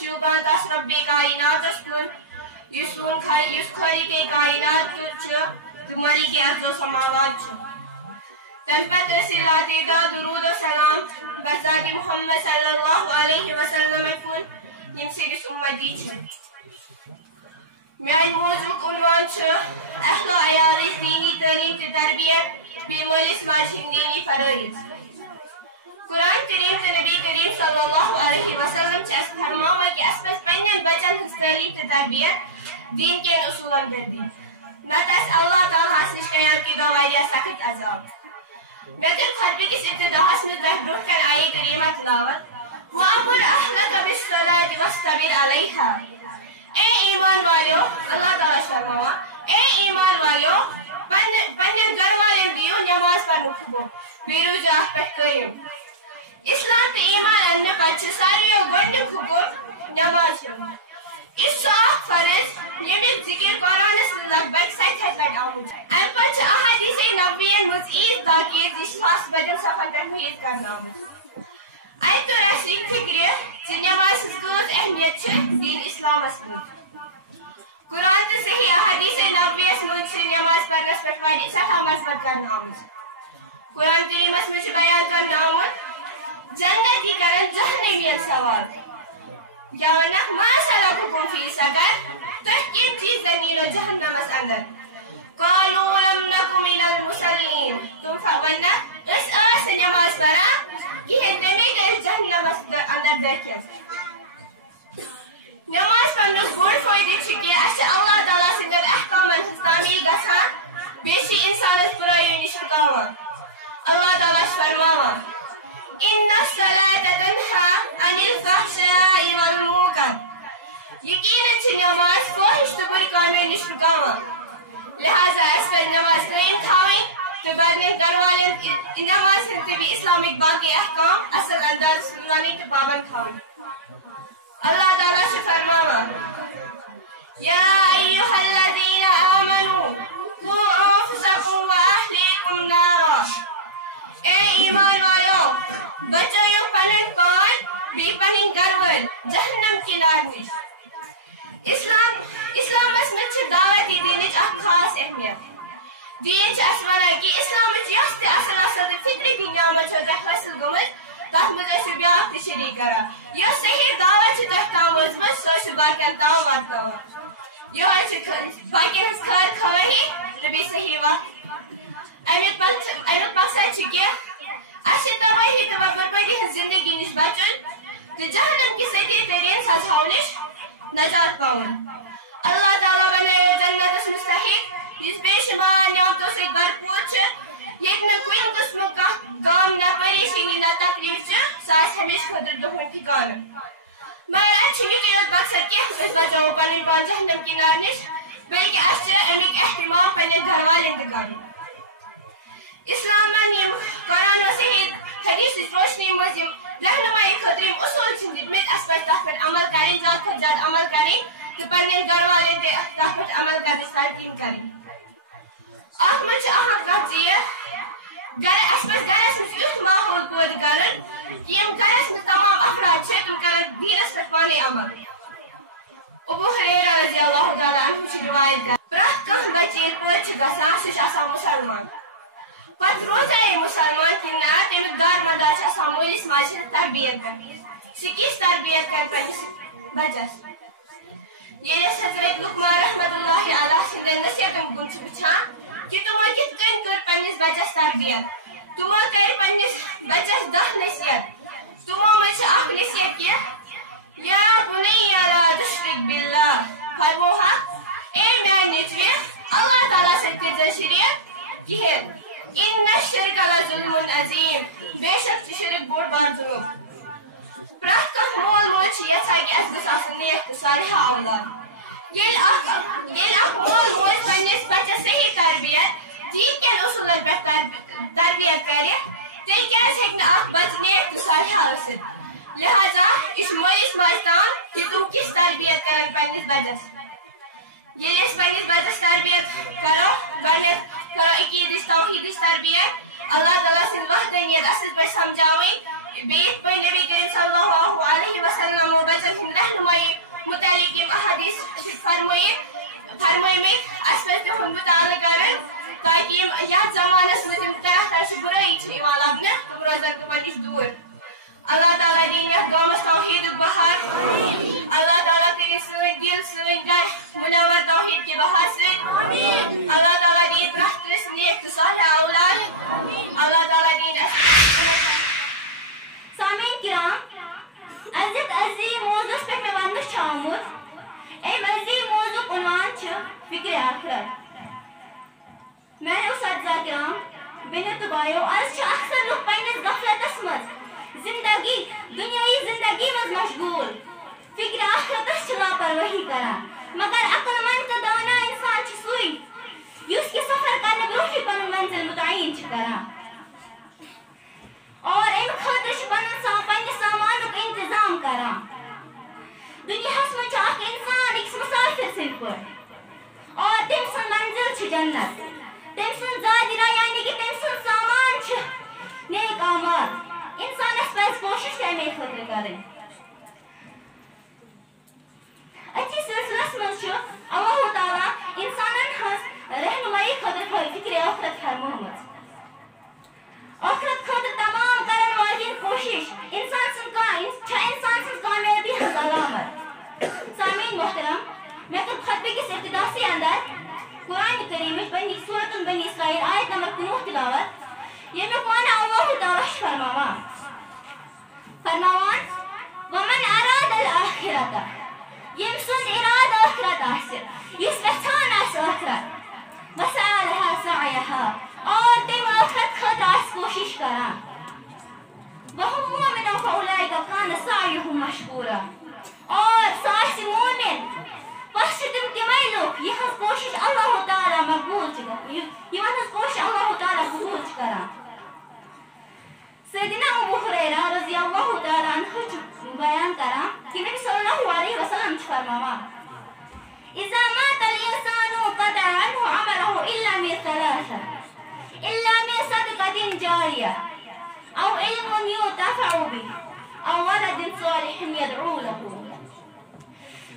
شوٗبان تس ربِ کائناتس کُن یُس خالقِ کائنات چھُ تہٕ مٲلِکِ ارض و سماوات چھُ. تمہِ پتہٕ ٲسۍ لاتعداد درود و سلام بذات محمد صلی اللہ علیہ وسلم کُن یم سٲنِس اُمتی چھِ. میانہِ موضوعُک عنوان چھُ اہل و عیالٕچ دینی تعلیٖم تہٕ تربیت بیٚیہِ مٲلِس ماجہِ ہٕنٛدۍ دینی فرٲیض. قرآن کریم تہٕ نبی کریم صلی اللہ علیہ وسلم چھِ اَسہِ فرماوان کہ اَسہِ پزِ پننٮ۪ن بچن ہٕنٛز تعلیٖم تہٕ تربیت دیٖن کٮ۪ن اصوٗلن پٮ۪ٹھ دِنۍ نتہٕ آسہِ اللہ تعالیٰ ہس نِش قیامتی دۄہ واریاہ سخت عذاب. مےٚ کٔر خطبہٕ کِس ابتداہس منٛز تۄہہِ برونٛہہ کَنہِ آیے کریٖمہ تلاوت وَأْمُرْ أَهْلَكَ بِالصَّلَاةِ وَاصْطَبِرْ عَلَيْهَا. اے ایمان والیو اللہ تعالیٰ چھُ فرماوان اے ایمان والیو پننٮ۪ن گھر والٮ۪ن دِیِو نٮ۪ماز پرنُک حُکم بیٚیہِ روٗزِو اتھ پٮ۪ٹھ قٲیِم. اسلام تہٕ ایمان اننہٕ پتہٕ چھِ ساروِیو گۄڈنیُک حُکم نٮ۪ماز پرُن. یہِ چھُ سُہ اکھ فرض ییٚمیُک ذِکر قرآنس منٛز لگ بگ 700 لٹہِ آمُت چھُ. امہِ پتہٕ چھِ احادیث نبویَن منٛز ییٖژ تاکیٖد یہِ چھِ خاص بدٮ۪ن صفن پٮ۪ٹھ محیط کرنہٕ آمٕژ. اتہِ توٚر اسہِ یہِ فِکرِ زِ نٮ۪مازِ ہٕنٛز کۭژ اہمیت چھِ دیٖن اسلامس منٛز. قرآن تہٕ صحیح احادیث نبویَس منٛز چھِ نٮ۪ماز پرنس پٮ۪ٹھ واریاہ سٮ۪ٹھاہ مثبت کرنہٕ آمٕژ. قرآن کریٖمس منٛز چھُ بیان کرنہٕ آمُت جنتی کرن جہنمین سوال یا ونکھ ما سلککم فی سقر تُہۍ کٔمۍ چیٖزن نیٖنو جہنمس اندر. قالوا لم نک من المصلین تِم ونکھ أسۍ ٲسۍ نہٕ نٮ۪ماز پران کِہیٖنۍ تَمے گٔے جہنمس اندر دٲخل. نٮ۪ماز پرنُک بوٚڑ فٲیدٕ چھُ کہِ اَسہِ چھِ اللہ تعالیٰ سٕنٛدٮ۪ن احکامن ہٕنٛز تعمیٖل گژھان بیٚیہِ چھِ اِنسانس بُرٲیو نِش رُکاوان. اللہ تعالیٰ چھُ فرماوان إن الصلاة تنهى عن الفحشاء والمنكر. یقیناً چھِ نٮ۪ماز فٲحِش تہٕ بُرٕ کامیو نِش رُکاوان. لہذا اَسہِ پزِ نٮ۪ماز قٲیِم تھاوٕنۍ تہٕ پننٮ۪ن گھر والٮ۪ن نٮ۪ماز ہٕنٛدۍ تہٕ بیٚیہِ اسلامٕکۍ باقٕے احکام اصل اندازس منٛز ونٕنۍ تہٕ پابنٛد تھاوٕنۍ. اللہ تعالیٰ چھُ فرماوان یا أيها الذين آمنوا قوا أنفسكم وأهليكم نارا. اے ایمان والو بچٲیِو پنٕنۍ پان بیٚیہِ پنٕنۍ گھر وٲلۍ جہنم کہِ نارٕ نِش. اسلامس منٛز چھِ دعوتی دِنٕچ اکھ خاص اہمیت. دیٖن چھُ اَسہِ ونان کہِ اسلامٕچ یۄس تہِ اصل تہٕ فطرتی نعمت چھو تۄہہِ حٲصِل گٔمٕژ تتھ ات مز بیاکھ تہ شریک کران یہ صحیح دعوت تہ تام وٲژمٕژ سۄ چھِ باقین تام واتناوان یہے چھِ باقین ہٕنٛز خٲر خواہی تہٕ بیٚیہِ صحیح وقت امیُک مقصد چھُ کہِ اَسہِ چھِ تبٲہی تہٕ بربٲدی ہٕنٛز زندگی نِش بچُن تہٕ جہنم کہِ سٔتی تٔریٖن سزاو نِش نجات پاوُن اللہ تعالیٰ بنٲیو جنتس مستحق یُس بے شمار نعمتو سۭتۍ بھرپوٗر چھُ ییٚتہِ نہٕ کُنہِ قٕسمُک کانٛہہ غم نہ پریشٲنی نہ تکلیٖف چھُ سُہ آسہِ ہمیشہٕ خٲطرٕ دۄہے ٹھِکانہٕ مگر اَسہِ چھُنہٕ یُتُے یوت مقصد کینٛہہ أسۍ بچاوو پنٕنۍ پان جہنم کہِ نارٕ نِش بلکہِ اَسہِ چھُ امیُک احتمام پننٮ۪ن گھر والٮ۪ن تہِ کرُن اسلامن یِم قرآن صحیح حدیثٕچ روشنی منٛز یِم رہنمٲیی خٲطرٕ یِم اصوٗل چھِ دِتمٕتۍ اَسہِ پزِ تتھ پٮ۪ٹھ عمل کرٕنۍ زیادٕ کھۄتہٕ زیادٕ عمل کرٕنۍ تہٕ پننٮ۪ن گھر والٮ۪ن تہِ تتھ پٮ۪ٹھ عمل کرنٕچ تلقیٖن کرٕنۍ اتھ منٛز چھِ اہم کتھ زِ اَسہِ پزِ گرس منٛز یُتھ ماحول پٲدٕ کرُن کہِ یِم گرس منٛز تمام افراد چھِ تِم کرن دیٖنس پٮ۪ٹھ پانے عمل ابو ہریرہ رضی اللہ تعالیٰ عنہ چھُ روایت کران پرٛٮ۪تھ کانٛہہ بچہِ ییٚلہِ پٲدٕ چھُ گژھان سُہ چھُ آسان مُسلمان پتہٕ روزان یہِ مُسلمان کِنہٕ نہ تمیُک دارمدار چھُ آسان مٲلِس ماجہِ ہٕنٛز تربیت پٮ۪ٹھ سُہ کِژھ تربیت کرِ پننِس بچس ییٚلہِ أسۍ حضرت لقمان رحمتہ اللہ علیہ سٕنٛدٮ۪ن نصیحتن کُن چھِ وٕچھان کہِ تِمو کِتھ کٔنۍ کٔر پننِس بچس تربیت تِمو کٔرۍ پننِس بچس 10 نصیحت تِمو منٛز چھِ اکھ نصیحت کہِ یا بنی لا تشرک باللہ فرموہکھ اے میانہِ نیٚچوِ اللہ تعالیٰ سۭتۍ کٔرزِ شریٖک کِہیٖنۍ ان الشرک لظلم عظیم بے شک چھُ شرک بوٚڑ بار ظُلم پرٛٮ۪تھ کانٛہہ مول موج چھُ یژھان کہِ اَسہِ گژھِ آسُن نیک تہٕ صالحہ اولاد ییٚلہِ اکھ مول موج پننِس بچس صحیح تربیت دین کٮ۪ن اصوٗلن پٮ۪ٹھ تربیت کرِ تیٚلہِ کیازِ ہیٚکہِ نہٕ اکھ بچہٕ نیک تہٕ صالحہ ٲسِتھ لہذا یہِ چھُ مٲلِس ماجہِ تام کہِ تِم کِژھ تربیت کرن پننِس بچس ییٚلہِ أسۍ پننِس بچس تربیت کرو گۄڈٕنیتھ کرو عقیٖدٕچ توحیٖدٕچ تربیت اللہ تعالیٰ سٕنٛز وحدانیت اصل پٲٹھۍ سمجھاوٕنۍ بیٚیہِ یِتھ پٲٹھۍ نبی کریم صلی اللہ علیہ وسلم بچن ہٕنٛدۍ رہنمٲیی متعلق یِم احادیث چھِ فرمٲیمٕتۍ اَسہِ پزِ تِہُنٛد مُطالعہٕ کرُن تاکہِ یِم یتھ زمانس منٛز یِم طرح طرح برٲیی چھِ یِوان لبنہٕ تِم روزن تِمن نِش دوٗر اللہ تعالیٰ دِیِن یتھ گامس توحیٖدُک بہار اللہ تعالیٰ کٔرِنۍ سٲنۍ دِل سٲنۍ گرِ منور توحیٖد کہِ بہار سۭتۍ اللہ تعالیٰ دِیِن پرٛٮ۪تھ کٲنٛسہِ نیک تہٕ صالحہ اولاد اللہ تعالیٰ دِیِن سامعین کرام أزیُک عظیٖم موضوٗعس پٮ۪ٹھ مےٚ وننہٕ چھُ آمُت أمۍ عظیٖم موضوٗعُک عنوان چھُ فِکرِ آخرت میانیو اساتذہ کرام بیٚنیو تہٕ بایو آز چھِ اکثر لُکھ پننِس غفلتس منٛز زندگی دُنیٲیی زندگی منٛز مشغوٗل فِکرِ آخرتس چھِ لاپروٲہی کران مگر عقل منٛد تہٕ دانا انسان چھُ سُے یُس کہِ سفر کرنہٕ برونٛٹھٕے پنُن منزِل مُتعیٖن چھُ کران اور امہِ خٲطرٕ چھُ پننہِ سامانُک انتظام کران دُنیاہس منٛز چھُ اکھ انسان أکِس مُسافِر سٕنٛدۍ پٲٹھۍ اور تٔمۍ سُنٛد منزِل چھُ جنت تٔمۍ سُنٛد زادِرا یعنی کہِ تٔمۍ سُنٛد سامان چھُ نیک اعمال انسانس پزِ کوٗشش تہِ امے خٲطرٕ کرٕنۍ أتھی سلسلس منٛز چھُ اللہ تعالیٰ انسانن ہٕنٛز رہنمٲیی خٲطرٕ فِکرِ آخرت فرمٲومٕژ آخرت خٲطرٕ تمام کرن واجٮ۪ن کوٗشش انسان سٕنٛز کامیٲبی ہٕنٛز علامت سامعین محترم مےٚ کٔر خطبہٕ کِس ابتداسٕے اندر قرآنِ کریٖمٕچ سورۃ بنی اسرائیل آیت نمبر 19 تلاوت ییٚمیُک معنی اللہ تعالیٰ چھُ فرماوان ومن اراد الآخرة ییٚمۍ سُنٛد ارادٕ ٲخرت آسہِ یُس یژھان آسہِ ٲخرت وسعى لها سعيها اور تٔمۍ ٲخرت خٲطرٕ آسہِ کوٗشش کران وهم مؤمنون فأولئك كان سعيهم مشكورا اور سُہ آسہِ مومِن پس چھِ تِمے لُکھ یِہنٛز کوٗشش اللہ تعالیٰ مقبوٗل چھِ یِمن ہٕنٛز کوٗشش اللہ تعالیٰ قبوٗل چھُ کران سیدنا ابو ہریرہ رضی اللہ تعالیٰ عنہ چھُ بیان کران کہ نبی صلی اللہ علیہ وسلم چھُ فرماوان اذا مات الانسان قطع عنه عمله الا من ثلاثة الا من صدقة جارية او علم ينتفع به او ولد صالح يدعو له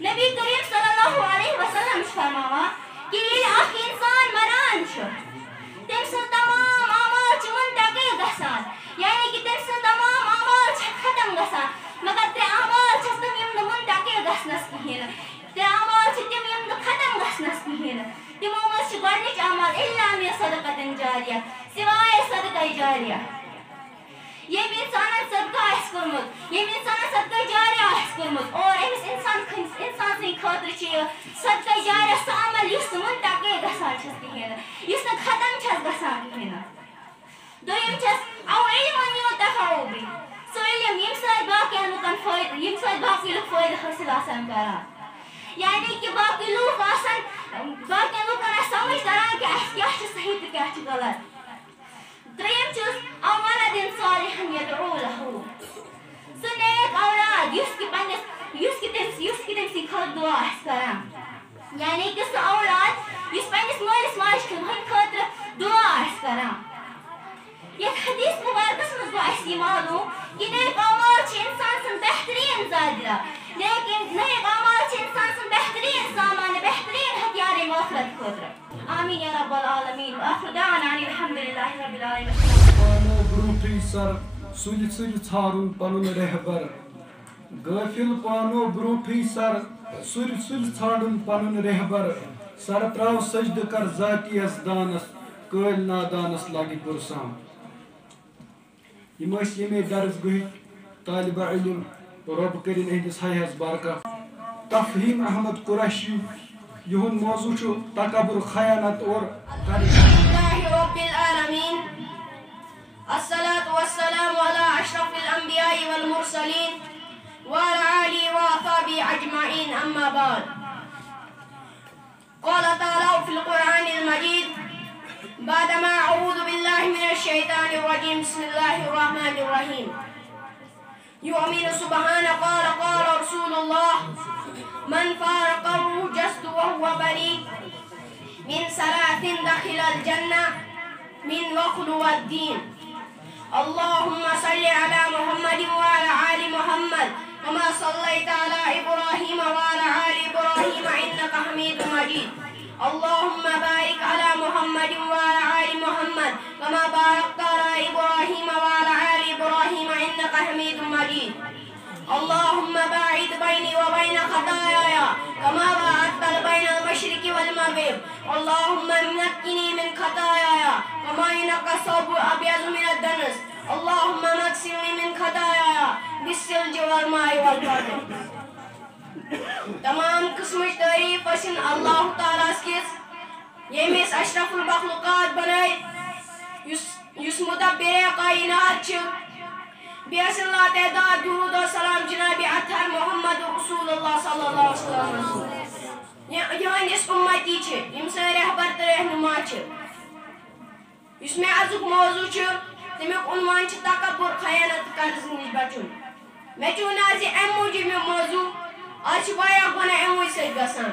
نبی کریم صلی اللہ علیہ وسلم چھُ فرماوان کہ ییٚلہِ اکھ انسان مران چھُ تٔمۍ سٕنٛز تمام اعمال چھِ منتقل گژھان یعنی کہ تٔمۍ سٕنٛز تمام اعمال چھِ گۄڈنِچ عمل اِلّا مِن صدقۃ جاریہ سوائے صدقہ جاریہ ییٚمۍ اِنسانن صدقہ آسہِ کوٚرمُت ییٚمۍ اِنسانن صدقہ جاریہ آسہِ کوٚرمُت اور أمِس اِنسان سٕنٛدِ خٲطرٕ چھِ یہِ صدقہ جاریہ سُہ عمل یُس نہٕ مُنتقے گژھان چھَس کِہیٖنۍ نہٕ یُس نہٕ ختم چھَس گژھان کِہیٖنۍ نہٕ دوٚیِم چھَس اَو علمن یُنتفع بِہِ سُہ علم ییٚمہِ سۭتۍ باقین لُکن فٲیدٕ ییٚمہِ سۭتۍ باقٕے لُکھ فٲیدٕ حٲصِل آسان کران یعنی کہِ باقٕے لُکھ آسان باقین لُکن آسہِ سمجھ تران کہِ اَسہِ کیٛاہ چھُ صحیح تہٕ کیٛاہ چھُ غلط ترٛیٚیِم چھُس اَو وَلَدٍ صالِحٍ یَدعوٗ لَہُ سُہ نیک اولاد یُس کہِ تٔمۍ سٕنٛدِ خٲطرٕ دُعا آسہِ کران یعنی کہِ سُہ اولاد یُس پنٛنِس مٲلِس ماجہِ ہٕنٛدِ خٲطرٕ دُعا آسہِ کران یتھ حدیث مبارکس منٛز گوٚو اَسہِ یہِ معلوٗم کہِ نیک اعمال چھِ اِنسان سُنٛد بہتریٖن زادِرا نیک اعمال چھِ اِنسان سُنٛد بہتریٖن سامان بہتریٖن ہتھیار ییٚمہِ ٲخرت خٲطرٕ آمیٖن یا رب العالمیٖن وآخر دعوانا ان الحمدللہ رب العالمین پانو برونٹھٕے سر سُلہِ سُلہِ ژھارُن پنُن رہبر غٲفِل پانو برونٹھٕے سر سُلہِ سُلہِ ژھانڈُن پنُن رہبر سر تراو سجدٕ کر ذاتی دانس قٲلۍ نادانس لگہِ پُرسان یِم ٲسۍ ییٚمے درسگاہٕکۍ طالبہ علم رۄب کٔرِنۍ یِہنٛدِس حیَس برکت تفہیم احمد قریشی یِہُنٛد موضوع چھُ تکبر خیانت اور رب العالمین الصلاة والسلام على أشرف الأنبياء والمرسلين وعلى آله وأصحابه أجمعين أما بعد قال تعالى في القرآن المجيد بعدما أعوذ بالله من الشيطان الرجيم بسم الله الرحمن الرحيم يؤمن سبحانه قال رسول الله من فارقه جسد وهو بريء من ثلاث دخل الجنة من وخل والدين اللهم صل على محمد وعلى آل محمد كما صليت على إبراهيم وعلى آل إبراهيم إنك حميد مجيد اللهم بارك على محمد وعلى آل محمد كما باركت على إبراهيم وعلى آل إبراهيم إنك حميد مجيد اللهم باعد بيني وبين خطاياي كما باعدت بين المشرق والمغرب اللهم نقني من خطاياي كما ينقى الثوب الأبيض من الدنس اللهم اغسلني من خطاياي بالثلج والماء والبرد تمام قسمٕچ تعریٖف ٲسِن اللہ تعالیٰ کِس ییٚمۍ أسۍ اشرف المخلوقات بنٲے یُس مدبرِ کائنات چھِ بیٚیہِ ٲسِن لاتعداد درود و سلام جناب اطہر محمد رسول اللہ صلی اللہ علیہ وسلم یِہنٛدۍ یُس اُمتی چھِ یِم سٲنۍ رہبر تہٕ رہنما چھِ یُس مےٚ أزیُک موضوع چھُ تمیُک عنوان چھُ تکبر خیانت تہٕ قرضہٕ نِش بچُن مےٚ چھُ وَنان زِ اَمہِ موٗجوٗب یہِ موضوع آز چھِ واریاہ گۄناہ اَموٕے سۭتۍ گژھان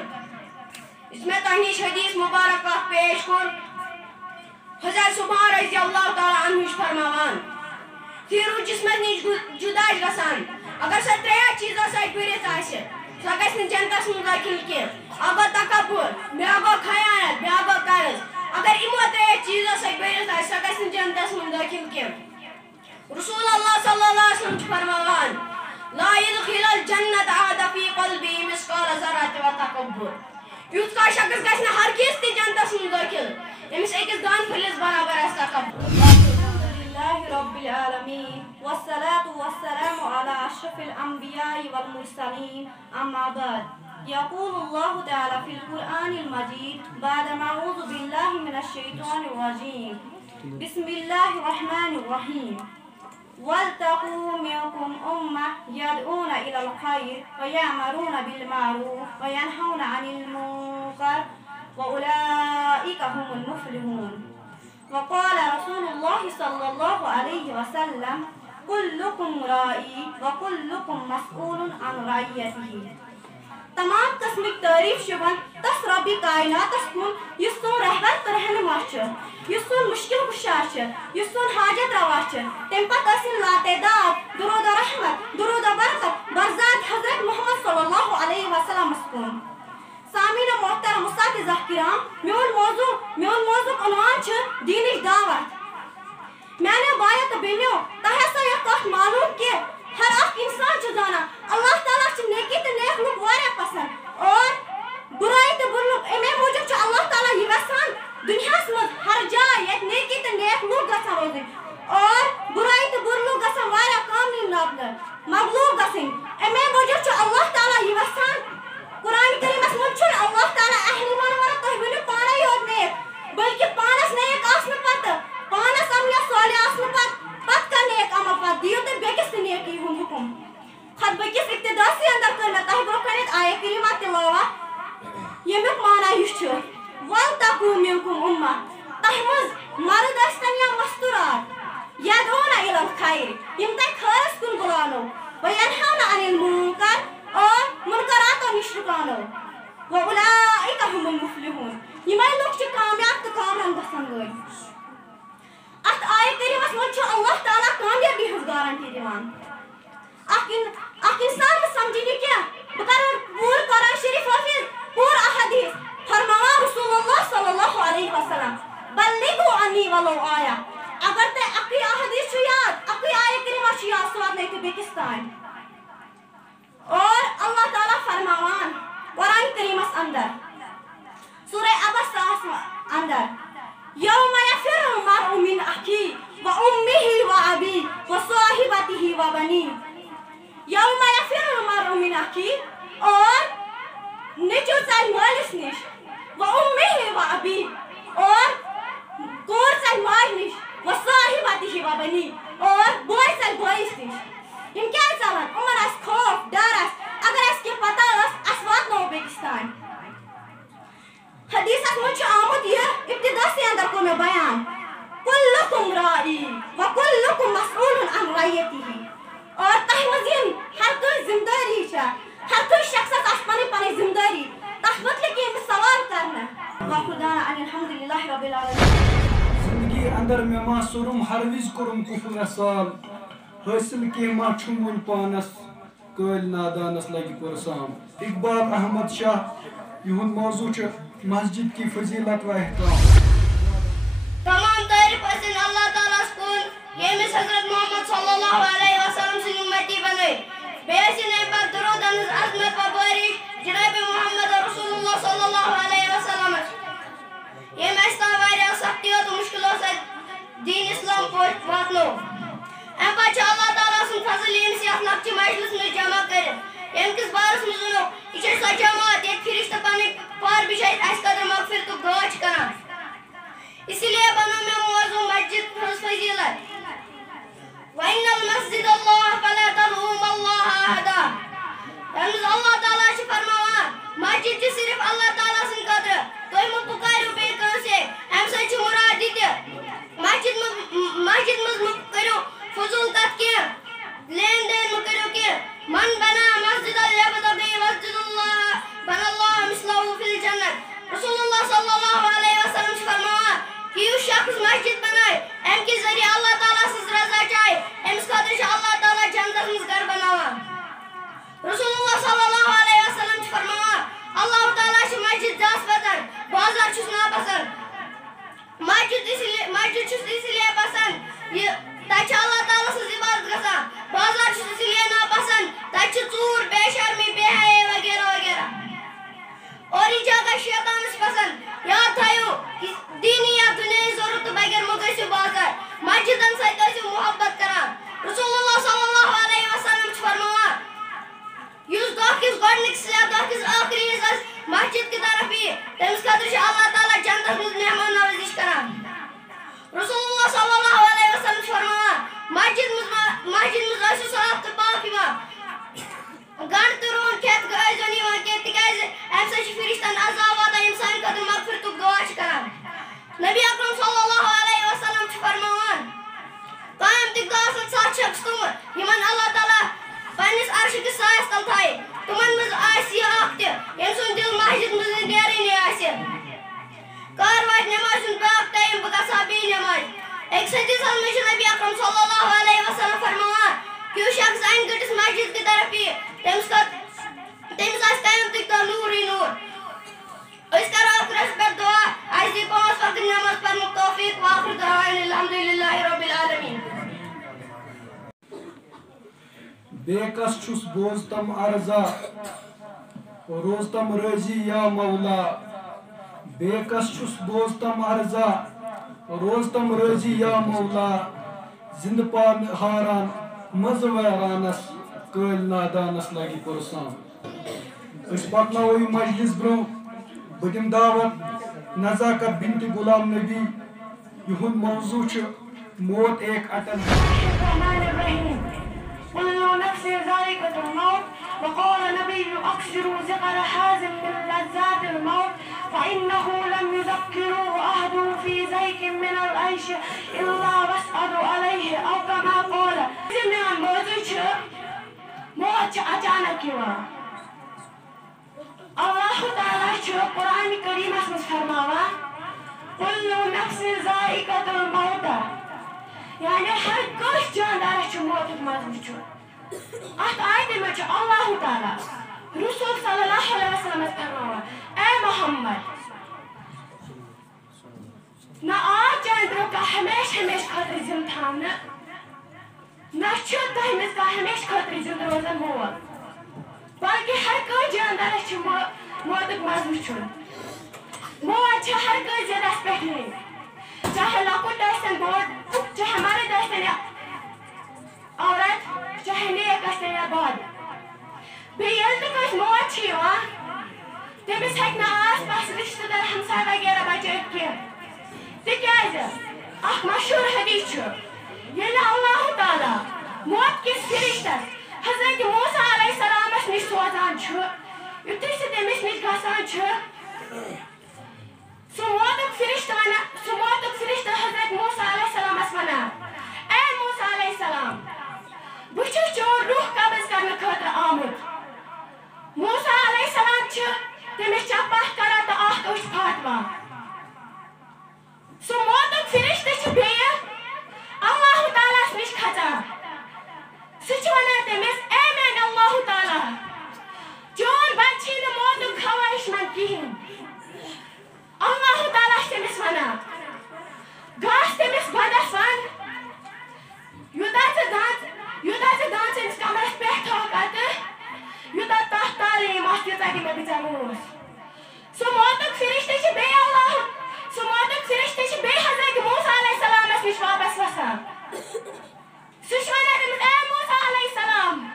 یُس مےٚ تۄہہِ نِش حدیث مُبارک اکھ پیش کوٚر حضرت صُبحان رضی اللہ تعالیٰ عنہ چھُ فرماوان تیٖرو جسمس نِش جُدا چھِ گژھان اگر سۄ ترٛیٚیو چیٖزو سۭتۍ بٔرِتھ آسہِ سۄ گژھِ نہٕ جنتس منٛز دٲخِل کینٛہہ اکھ گوٚو تکبر بیٛاکھ گوٚو خیانت بیٛاکھ گوٚو قرض اگر یِمو ترٛیٚیو چیٖزو سۭتۍ بٔرِتھ آسہِ سۄ گژھِ نہٕ جنتس منٛز دٲخِل کینٛہہ رسول اللہ صلی اللہ علیہ وسلم چھُ فرماوان لا يدخل الجنة أحد في قلبه مثقال ذرة وتكبر یُتھ کانٛہہ شخص گژھِ نہٕ ہرگِز تہِ جنتس منٛز دٲخِل ییٚمِس أکِس دانہٕ پھٔلِس برابر آسہِ تکبر لله رب العالمين والصلاة والسلام على أشرف الأنبياء والمرسلين أما بعد يقول الله تعالى في القرآن المجيد بعدما أعوذ بالله من الشيطان الرجيم بسم الله الرحمن الرحيم ولتكن منكم أمة يدعون إلى الخير ويأمرون بالمعروف وينهون عن المنكر وأولئك هم المفلحون وقال رسول الله صلى الله عليه وسلم كلكم راعي وكلكم مسؤول عن رعيته تمام قسمٕکۍ تعریٖف چھِ یِوان تس رۄبہِ کائناتس کُن یُس سون رہبر تہٕ رہنما چھُ یُس سون مُشکِل کُشا چھُ یُس سون حاجت روا چھُ تمہِ پتہٕ ٲسِن لاتعداد درود و رحمت درود و برکت برزاد حضرت محمد صلی اللہ علیہ وسلمس کُن سامعین محترم اساتذہ کرام میون موضوع عنوان چھُ دیٖنٕچ دعوت میانیو بایو تہٕ بیٚنیو تۄہہِ ہسا یہِ کتھ معلوٗم کہِ ہر اکھ انسان چھُ زانان اللہ تعالیٰ چھِ نیکی تہٕ نیک لُکھ واریاہ پسنٛد اور بُرٲیی تہٕ بُرٕ لُکھ امے موٗجوٗب چھُ اللہ تعالیٰ یہِ یژھان دنیاس مز ہر جائے یت نیکی تو نیک لوگ گژھان روزٕنۍ اور برائی تو بُرٕ لوگ گژھان واریاہ کم یِن لبنہٕ مغلوب گژھٕنۍ اَمے موٗجوٗب چھُ اللہ تعالیٰ یہِ وَسان قرآن کریٖمس منٛز چھُنہٕ اللہ تعالیٰ اہلِ وَنان تُہۍ ؤنِو پانے یوت نیک بلکہِ پانس نیک آسنہٕ پتہٕ پانس عملہِ صالح آسنہٕ پتہٕ کانٛہہ نیک عمل پتہٕ دِیِو تُہۍ بیٚکِس تہِ نیکی ہُنٛد حُکم خطبہٕ کِس اِقتِداسٕے اندر کٔر مےٚ تۄہہِ برونٛہہ کَنٮ۪تھ آیے کریٖمہ تِلاوت ییٚمیُک معنی یہِ چھُ وَلتَکُن مِنکُم اُمَّہ تۄہہِ منٛز مرد ٲسۍتن یا مستوٗرات یدعوٗنَ اِلَى الخیر یِم تۄہہِ خٲرس کُن بُلاونو وَینہَوْنَ عَنِ الْمُنکَر اور مُنکَراتو نِش رُکاونو وَأُولَٰئِکَ هُمُ الْمُفْلِحوٗن یِمے لُکھ چھِ کامیاب تہٕ کامران گژھن وٲلۍ اتھ آیہِ کریٖمس منٛز چھُ اللہ تعالیٰ کامیٲبی ہٕنٛز گارنٹی دِوان اکھ انسان نہٕ سمجھِ یہِ کینٛہہ بہٕ کرٕ پوٗرٕ قرآن شریٖف حٲفِظ پوٗرٕ احادیٖث فرماوان رسول اللہ صلی اللہ علیہ وسلم بلغوا عنی ولو آیا اگر تۄہہِ اکٕے احادیٖث چھُ یاد اکٕے آیہِ کریٖمہ چھُ یاد سُہ واتنٲیِو تُہۍ بیٚکِس تانۍ اور اللہ تعالیٰ فرماوان قرآن کریٖمس اندر سورہ عبسَس اندر یوم یفر المرء من اخیہ وامہ وابیہ وصاحبتہ وبنیہ یوم یفر المرء من اخیہ اور نیٚچو ژَلہِ مٲلِس نِش وامہ وابیہ اور کوٗر ژَلہِ ماجہِ نِش وصاحبتہ وبنیہ اور بوے ژَلہِ بٲیِس نِش یِم کیازِ ژَلن یِمن آسہِ خوف ڈر آسہِ اگر اَسہِ کینٛہہ پتہ ٲس اَسہِ واتناوو بیٚکِس تانۍ حدیثس منٛز چھُ آمُت یہِ ابتداسٕے اندر کوٚر مےٚ بیان کُلُکُم راعی وکُلُکُم مسئوٗلٌ عن رعیتہ اور تۄہہِ منٛز یِم ہر کٲنٛسہِ ذمہٕ دٲری چھےٚ ہر کٲنٛسہِ شخصس آسہِ پنٕنۍ پنٕنۍ ذمہٕ دٲری تتھ متعلق یِم سوال کرنہٕ وآخر دعوانا ان الحمدللہ رب العالمین زندگی اندر میں ما سرم ہر وز کرم کفر سال حاصل کی ما چھم ون پانس قٲلۍ نادانس لگہِ پرسام اقبال احمد شاہ یہند موضوع چھُ مسجد کی فضیلت و احترام تمام تعریف ٲسِن اللہ تعالیٰ ہس کُن ییٚمِس حضرت محمد صلی اللہ علیہ وسلم سٕنٛدۍ اُمتی بنٲوۍ بیٚیہِ ٲسِن اَمہِ پتہٕ درود ہٕنٛز عظمت و بٲریش جناب محمد رسول اللہ صلی اللہ علیہ وسلمس ییٚمۍ اَسہِ تام واریاہ سختیو تہٕ مُشکلو سۭتۍ دیٖن اسلام واتنوو اَمہِ پتہٕ چھُ اللہ تعالیٰ سُنٛد فضل ییٚمِس یتھ لۄکچہِ مجلس منٛز جمع کٔرِتھ ییٚمہِ کِس بارس منٛز ووٚنو یہِ چھِ سۄ جماعت ییٚتہِ فرشتہٕ پنٕنۍ پار بِچھٲیِتھ اَسہِ خٲطرٕ مغفرتُک دُعا چھِ کران اسی لیے بنوو مےٚ موضوٗع مسجد ہٕنٛز فضیلت وَإِنَّ الْمَسْجِدَ اللَّهَ فَلَا تَدْعُوا مَعَ اللَّهِ أَحَدًا یَتھ منٛز اللہ تعالیٰ چھِ فرماوان مسجد چھِ صرف اللہ تعالیٰ سٕنٛدِ خٲطرٕ تُہۍ مہٕ پُکٲرِو بیٚیہِ کٲنٛسے اَمہِ سۭتۍ چھُ مُراد یہِ تہِ مسجد منٛز مہٕ کٔرِو فضوٗل کتھ کینٛہہ لین دین مہٕ کٔرِو کینٛہہ من بنا مسجد لیبتغی مسجد اللہ بنى اللہ مثلہ فی الجنت رسول اللہ صلی اللہ علیہ وسلم چھِ فرماوان کہ یُس شخص مسجد بنایہِ اَمہِ کہِ ذٔریعہٕ اللہ تعالیٰ سٕنٛز رضا چاہے أمِس خٲطرٕ چھُ اللہ تعالیٰ جنتس منٛز گرٕ بناوان رسول اللہ صلی اللہ علیہ وسلم چھِ فرماوان اللہ تعالیٰ چھِ مسجد زیادٕ پسند بازار چھُس ناپسند مسجد چھُس اسی لیے پسند یہِ تَتہِ چھِ اللہ تعالیٰ سٕنٛز عبادت گژھان بازار چھُس اسی لیے ناپسند تَتہِ چھِ ژوٗر بے شرمی بے حیٲیی وغیرہ وغیرہ اور یہِ جگہ شیطانس پسند یاد تھٲیِو دیٖنی یا دُنیاہی ضروٗرتہٕ بغیر مہٕ گٔژھِو بازار مسجدن سۭتۍ ٲسِو محبت کران رسول اللہ صلی اللہ علیہ وسلم چھِ فرماوان یُس دۄہ کِس گۄڈنِکِس یا دۄہ کِس ٲخری حِصس مسجد کی طرف یِیہِ تٔمِس خٲطرٕ چھُ اللہ تعالیٰ جنتس منٛز مہمان نوٲزی کران رسول اللہ صلی اللہ علیہ وسلم چھِ فرماوان مسجد منٛز ٲسِو صاف تہٕ پاک یِوان گنٛڈ تہٕ روٗن کھٮ۪تھ ٲسۍزیو نہٕ یِوان کینٛہہ تِکیازِ اَمہِ سۭتۍ چھُ فرشتن عذاب واتان یِم سانہِ خٲطرٕ مغفرتُک دُعا چھِ کران نبی اکرم صلی اللہ علیہ وسلم چھِ فرماوان قیامتٕکۍ دۄہ آسن 7 شخص تِم یِمن اللہ تعالیٰ پننِس عرشہٕ کِس سایس تل تھایہِ تِمن منٛز آسہِ یہِ اکھ تہِ ییٚمہِ سُنٛد دِل مسجد منٛز نیرٲنی آسہِ کر واتہِ نٮ۪مازِ ہُنٛد بیٛاکھ ٹایم بہٕ گژھٕ ہا بیٚیہِ نٮ۪مازِ أکِس حدیٖثس منٛز چھُ نبی اکرم صلی اللہ علیہ وسلم فرماوان کہ یُس شخص انہِ گٔٹِس مسجد کی طرف یِیہِ تٔمِس آسہِ قیامتٕکۍ دۄہ نوٗرٕے نوٗر أسۍ کرو ٲخرس پٮ۪ٹھ دُعا اَسہِ دی 5 وقت نٮ۪ماز پرنُک توفیٖق وآخر دعوانا الحمدللہ رب العالمین بیکس چھُس بوزتم عرضا روزتم رٲضی یا مولا بیکس چھس بوزتم عرضا روزتم رضی یا مولا زند پان ہاران مز ویرانس قل نادانس لگی پرسان اس پکناوی مجلس برو بدم دعوت نزاکت بنت غلام نبی یہن موضوع موت ایک اٹل كل نفس ذائقة الموت وقال نبي أكثروا ذكر حازم من لذات الموت فإنه لم يذكروا أحد في ذيك من العيش إلا واسألوا عليه أو كما قال زمان موت أچانک یوان اللہ تعالیٰ قرآن کریم میں فرماوان كل نفس ذائقة الموت یعنی ہر کس جاندار موت مز وچھن ات آیت میں اللہ تعالیٰ رسول صلی اللہ علیہ وسلم فرماوان اے محمد نہ آج جاندروں کا ہمیشہ خاطر زند تھاونا نہ تہمس کا ہمیشہ خاطر زند روزن موت بلکہ ہر کس جاندار موت مز وچھن موت ہر کس زندس پہ نہیں چاہے لکٹ آسن بوڑ چاہے مرد آسن یا عورت چاہے نیک آسن یا بد بیٚیہِ ییٚلہِ تہِ کٲنٛسہِ موت چھِ یِوان تٔمِس ہیٚکہِ نہٕ آس پاس رِشتہٕ دار ہمساے وغیرہ بچٲیِتھ کینٛہہ تِکیٛازِ اکھ مشہوٗر حدیث چھُ ییٚلہِ اللہ تعالیٰ موت کِس فرشتس حضرت موسیٰ علیہ السلامس نِش سوزان چھُ یُتھُے سُہ تٔمِس نِش گژھان چھُ سُہ موتُک فرشتہٕ حضرت موسیٰ علیہ السلامس ونان اے موسیٰ علیہ السلام بہٕ چھُس چون روح قبض کرنہٕ خٲطرٕ آمُت موسیٰ علیہ السلام چھُ تٔمِس چپاتھ کران تہٕ اکھ أچھ پھاٹوان سُہ موتُک فرشتہٕ چھُ بیٚیہِ اللہ تعالیٰ نِش کھژان سُہ چھُ ونان تٔمِس اے میٛانہِ اللہ تعالیٰ چون بچہِ چھُے نہٕ موتُک خواہش منٛد کِہیٖنۍ اللہ تعالیٰ چھُ تٔمِس ونان گژھ تٔمِس بدس ون یوٗتاہ ژٕ دان سٲنِس کمرس پٮ۪ٹھ تھوکھ یوٗتاہ تتھ تعلیٖم آسہِ تیٖژاہ دِمے بہٕ ژےٚ موس سُہ موتُک فرشتہٕ چھُ بیٚیہِ حضرت موسیٰ علیہ السلامس نِش واپس وسان سُہ چھُ ونان تٔمِس اے موسیٰ علیہ السلام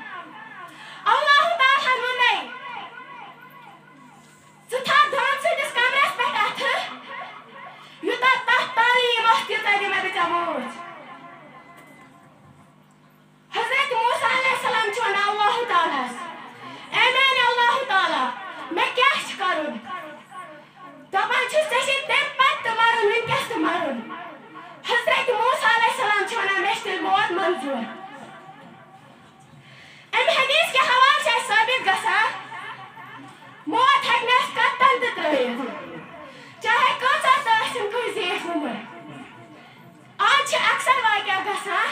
اللہ تعالیٰ ہن ووٚنُے ژٕ تھاو دان سٕنٛدِس کمرس پٮ۪ٹھ اَتھٕ یوٗتاہ تتھ تعلیٖم آسہِ تیٖژاہ دِمے بہٕ ژےٚ موس حضرت موسیٰ علیہ السلام چھُ ونان اللہ تعالیٰ اے میٛانہِ اللہ تعالیٰ مےٚ کیٛاہ چھُ کرُن دپان چھُس ژےٚ چھے تمہِ پتہٕ تہِ مرُن وٕنکٮ۪س تہِ مرُن حضرت موسیٰ علیہ السلام چھُ ونان مےٚ چھِ تیٚلہِ موت منظوٗر امہِ حدیث کہِ حوالہٕ چھُ اسہِ ثٲبت گژھان موت ہیٚکہِ نہٕ اسہِ کتن تہِ ترٲیِتھ چاہے کۭژاہ تہِ ٲسِن کٲنٛسہِ زیٖٹھ عُمر آز چھِ اکثر واقعہ گژھان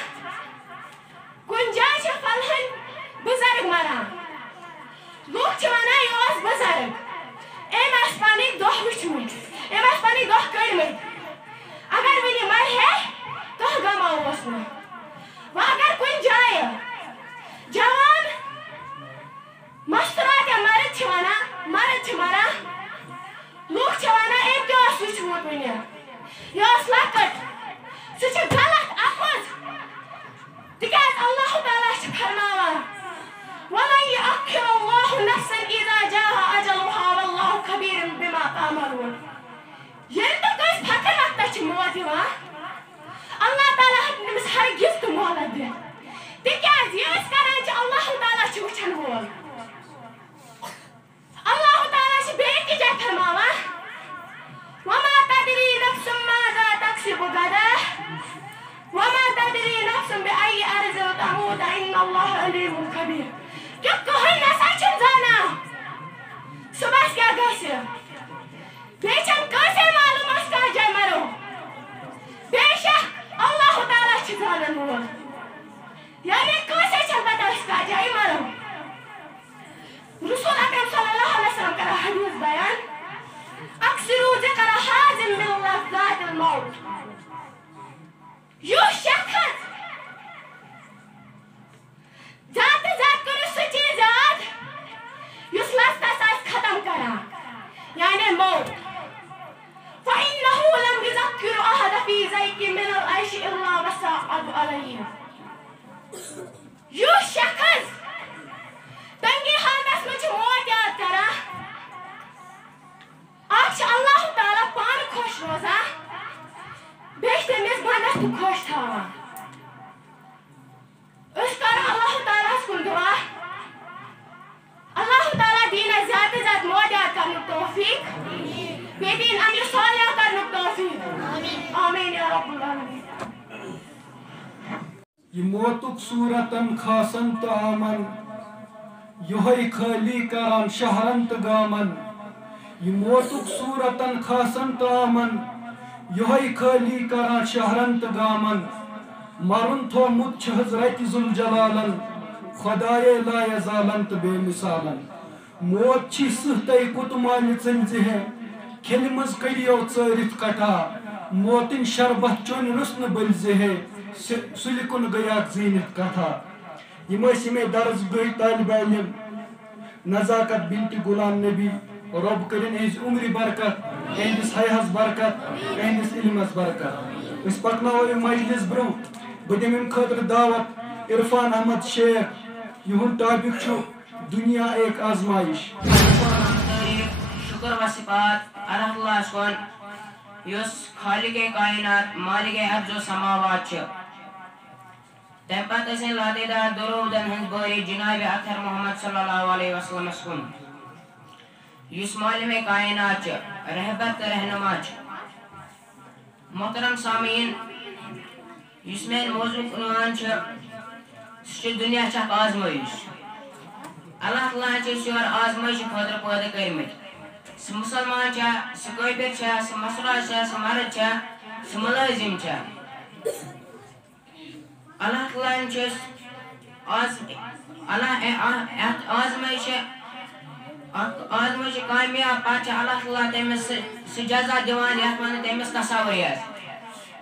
کُنہِ جایہِ چھِ فلحٲنۍ بُزرگ مران لُکھ چھِ ونان یہِ اوس بُزرگ أمۍ آسہِ پنٕنۍ دۄہ وٕچھمٕتۍ أمۍ آسہِ پنٕنۍ دۄہ کٔڑمٕتۍ اگر وۄنۍ یہِ مرِ ہے دۄہ گماوہوس نہٕ وۄنۍ اگر کُنہِ جایہِ جوان مستوٗرات یا مرد چھِ مران لُکھ چھِ ونان أمۍ کیٛاہ اوس وٕچھمُت وٕنہِ یہِ ٲس لۄکٕٹ سُہ چھُ غلط اپُز تِکیٛازِ اللہ تعالیٰ چھُ فرماوان وَلَن یُؤَخِّرَ اللَّهُ نَفْسًا إِذَا جَاءَ أَجَلُهَا وَاللَّهُ خَبِیرٌ بِمَا تَعْمَلُونَ ییٚلہِ تہِ کٲنٛسہِ فقر وقتس چھِ موت یِوان اللہ تعالیٰ ہیٚکہِ تٔمِس ہرگِز تہِ مہلت دِتھ تِکیٛازِ یہِ أسۍ کران چھِ اللہ تعالیٰ چھُ وٕچھن وول اللہ تعالیٰ چھُ بیٚیہِ أکِس جایہِ فرماوان وَمَا تَدْرِی نَفْسٌ ماذا تَکْسِبُ غَدًا وَمَا تَدْرِی نَفْسٌ بِأَيِّ أَرْضٍ تَمُوتُ إِنَّ اللَّهَ عَلِیمٌ خَبِیر کہ کٕہٕنۍ نسا چھُنہٕ زانان صُبحس کیٛاہ گژھِ بیٚیہِ چھنہٕ کٲنٛسے معلوٗم أسۍ کتھ جایہِ مرو بے شک اللہ تعالیٰ چھُ زانن وول یعنی کٲنٛسے چھنہٕ پتہ أسۍ کتھ جایہِ مرو رسول اکرم صلی اللہ علیہ وسلم کران حدیث بیان اکثروا ذکر حازم من لذات الموت یُس شخص زیادٕ زیادٕ کٔرِو سُہ چیٖز یاد یُس لذت آسہِ ختم کران یعنی موت زیادٕ خۄش تھاوان أسۍ کَرو اللہ تعالیٰ کُن دُعا اللہ تعالیٰ دِیِن اَسہِ زیادٕ تہٕ زیادٕ مودیات کرنُک توفیٖق بیٚیہِ دِیِن عملہِ صالح کرنُک توفیٖق آمیٖن یا رب العالمیٖن یہ موتک صورتن خاصن تو آمن یہوئی خالی کران شہرن تو گامن یہ موتک صورتن خاصن تو آمن یہوئی خالی کران شہرن تو گامن مرن تھومت چھ حضرت ذوالجلالن خدائے لا یزالن تو بے مثالن موت چھ سہتے کتمالی ژنزہ کھیل مز کریو ژٲرِتھ کٹھا موتن شربت چون رسن بلزہ سلکن گیاک زینت کتھا یم درس گئی طالب علم نزاکت بنت غلام نبی رب کرن اہز عمر برکت اہندس حیاس برکت اہندس علمس برکت اس پکناو مجلس برو بدم ام خاطر دعوت عرفان احمد شیخ یہن ٹاپک چھو دنیا ایک آزمائش شکر و صفات اللہ کن یس خالق کائنات مالک ارض و سماوات چھ تم پتہ اسن لاتیدار درودن ہند باری جناب اطہر محمد صلی اللہ علیہ وسلم کن یس معلم کائنات چھ رہبر تو رہنما چھ محترم سامعین یس مین موضوع عنوان چھ دنیا چھ آزمائش اللہ تعالیٰ چھ یور آزمائش خاطر پیدا کرمت سہ مسلمان چھ سہ کافر چھ سہ مسلح چھ سہ مرد چھ سہ ملازم چھ اللہ تعالیٰ چھ آزمائش کامیاب پتہ اللہ تعالیٰ تمس سہ جزا دِوان یتھ من تمس تصور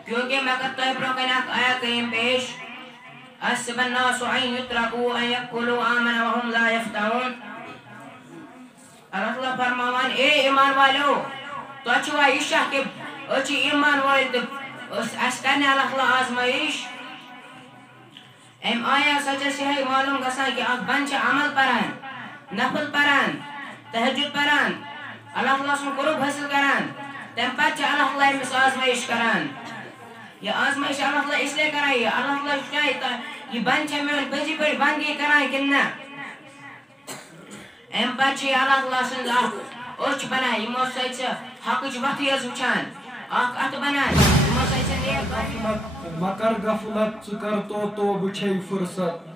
کیونکہ مے کر تہ برو کن اخ آیت کریم پیش حسب الناس ان يتركوا ان يقولوا آمنا وهم لا يفتنون اللہ تعالیٰ فرماوان اے ایمان والو تو چھوا یہ شک کہ اچھی ایمان وال تو اس کرنے اللہ تعالیٰ آزمائش ام آیا سچا سے ہے معلوم گسان کہ اخ بن چھ عمل پران نفل پران تہجد پران اللہ تعالیٰ سن قرب حاصل کران تم پتہ چھ اللہ تعالیٰ امس آزمائش کران یہ آزمائش اللہ تعالیٰ اس لیے کران یہ اللہ تعالیٰ شاید یہ بن چھ میون پزی پہ بندگی کران کن نہ ام پتہ اللہ تعالیٰ سن اچھ بنان یمو سۭتۍ حقٕچ وتھٕے حظ وٕچھان اکھ اتھ بنان یمو سۭتۍ مکر غفلت ژکر تو بچھے فرصت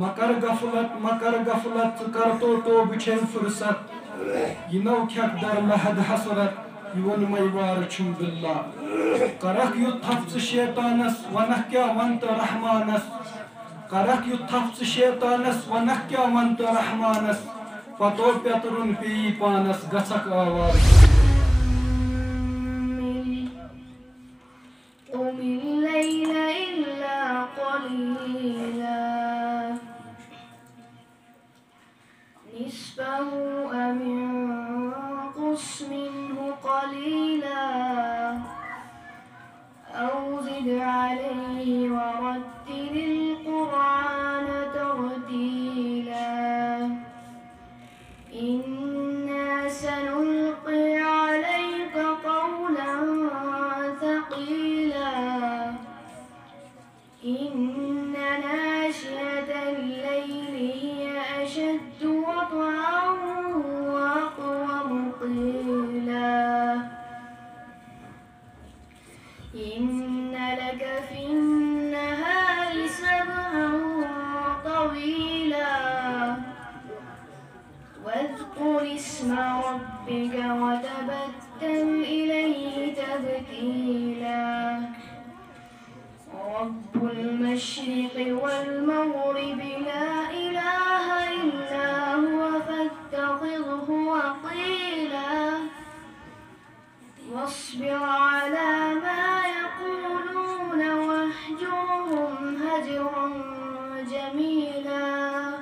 مکر غفلت ژکر تو بچھے فرصت یہ نو کھیک در لحد حسرت یون میوار چھم باللہ کرک یت تھپژ شیطانس ونک کیا ونت رحمانس کرک یت تھپژ شیطانس ونک کیا ونت رحمانس پتو پیترن پی پانس گژھک آواز قم الليل إلا قليلا نصفه أو انقص منه قليلا أو زد عليه ورتل القرآن ترتيلا إنا سنلقي عليك قولا ثقيلا إن ناشئة الليل هي أشد وطئا وأقوم قيلا إن لك في النهار سبحا طويلا واذكر اسم ربك وتبتل إليه تبتيلا رب المشرق والمغرب لا إله إلا هو فاتخذه وقيلا واصبر على ما يقولون واهجرهم هجرا جميلا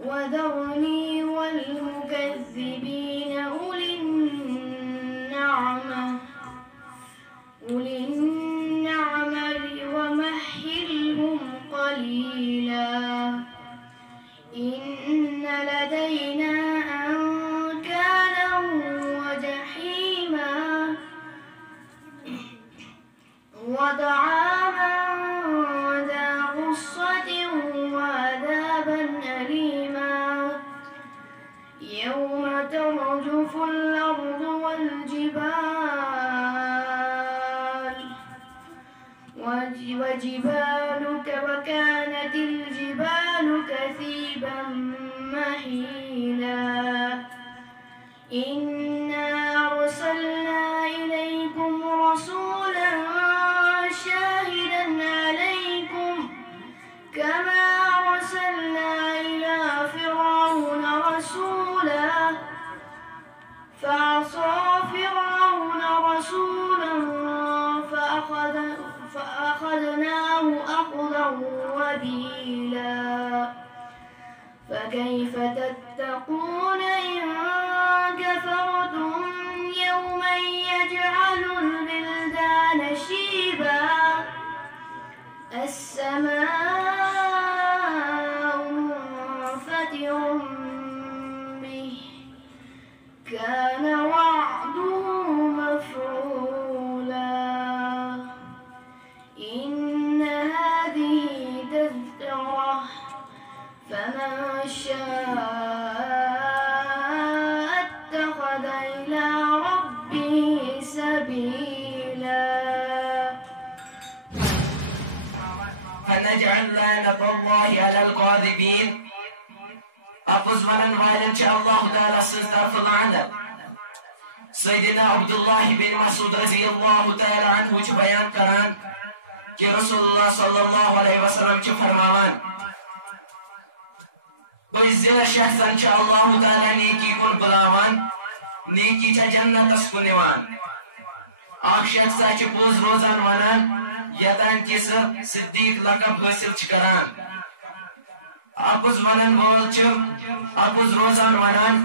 وذرني والمكذبين أولي النعمة ومهلهم قليلا إن لدينا أنكالا وجحيما وطعاما ذا غصة وعذابا أليما يوم ترجف الأرض وكانت الجبال كثيبا مهيلا إنا أرسلنا إليكم رسولا شاهدا عليكم كما أرسلنا إلى فرعون رسولا فعصى فرعون رسولا فأخذناه أخذا وبيلا فكيف تتقون إن كفرتم يوما يجعل البلدان شيبا السماء منفطر به كان وعده مفعولا إن هذه تذكرة فمن شاء اتخذ إلى ربه سبيلا فنجعل لعنة الله على الكاذبين أفوز ونن والن الله تعالى سنطرف لعنة سيدنا عبد الله بن مسعود رضي الله تعالى عنه بيان کران کہ رسول اللہ صلی اللہ علیہ وسلم فرماوان کوئی زیر شخصن اللہ تعالیٰ نیکی کن بلاوان نیکی جنت کن نوان اخ شخصا پوز روزان ونان یتان کہ صدیق لقب حاصل کران اپوز ونن وول اپوز روزان ونان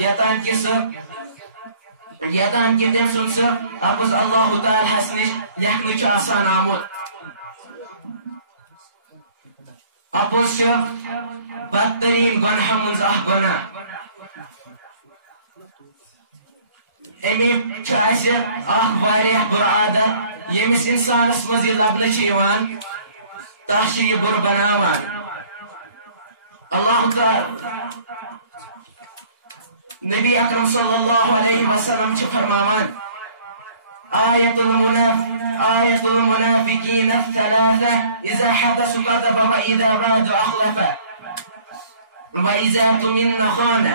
یتان کہ تم سن اپوز اللہ تعالیٰ نش لکھن آسان آمت اپوز بدترین گناہ مز اخ گناہ امیک اخ واریاہ بر عادت یمس انسانس مز یہ لبنہ تس یہ بر بناوان اللہ تعالی نبی اکرم صلی اللہ علیہ وسلم فرماوان آیت المنافقین الثلاثة اذا حدث كذب واذا وعد اخلف واذا اؤتمن خان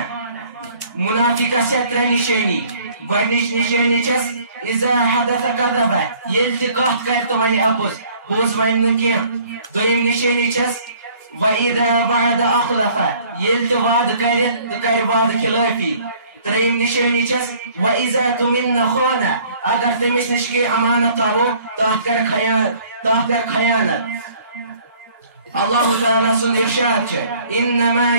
منافق ستر نشانی گۄڈنِچ نشانی چھس اذا حدث كذب ییٚلہِ تہِ کتھ کرِ تہٕ ونہِ اپُز پوٚز ونہِ نہٕ کینٛہہ دوٚیِم نشانی چھس واذا وعد اخلف ییٚلہِ تہِ وعدٕ کرِ تہٕ کرِ وعدٕ خلٲفی ترٛیٚیِم نشانی چھس واذا اؤتمن خان اگر تٔمِس نِش کینٛہہ امانت تھاوو تتھ کر خیانت اللہ تعالیٰ سُنٛد ارشاد چھُ انما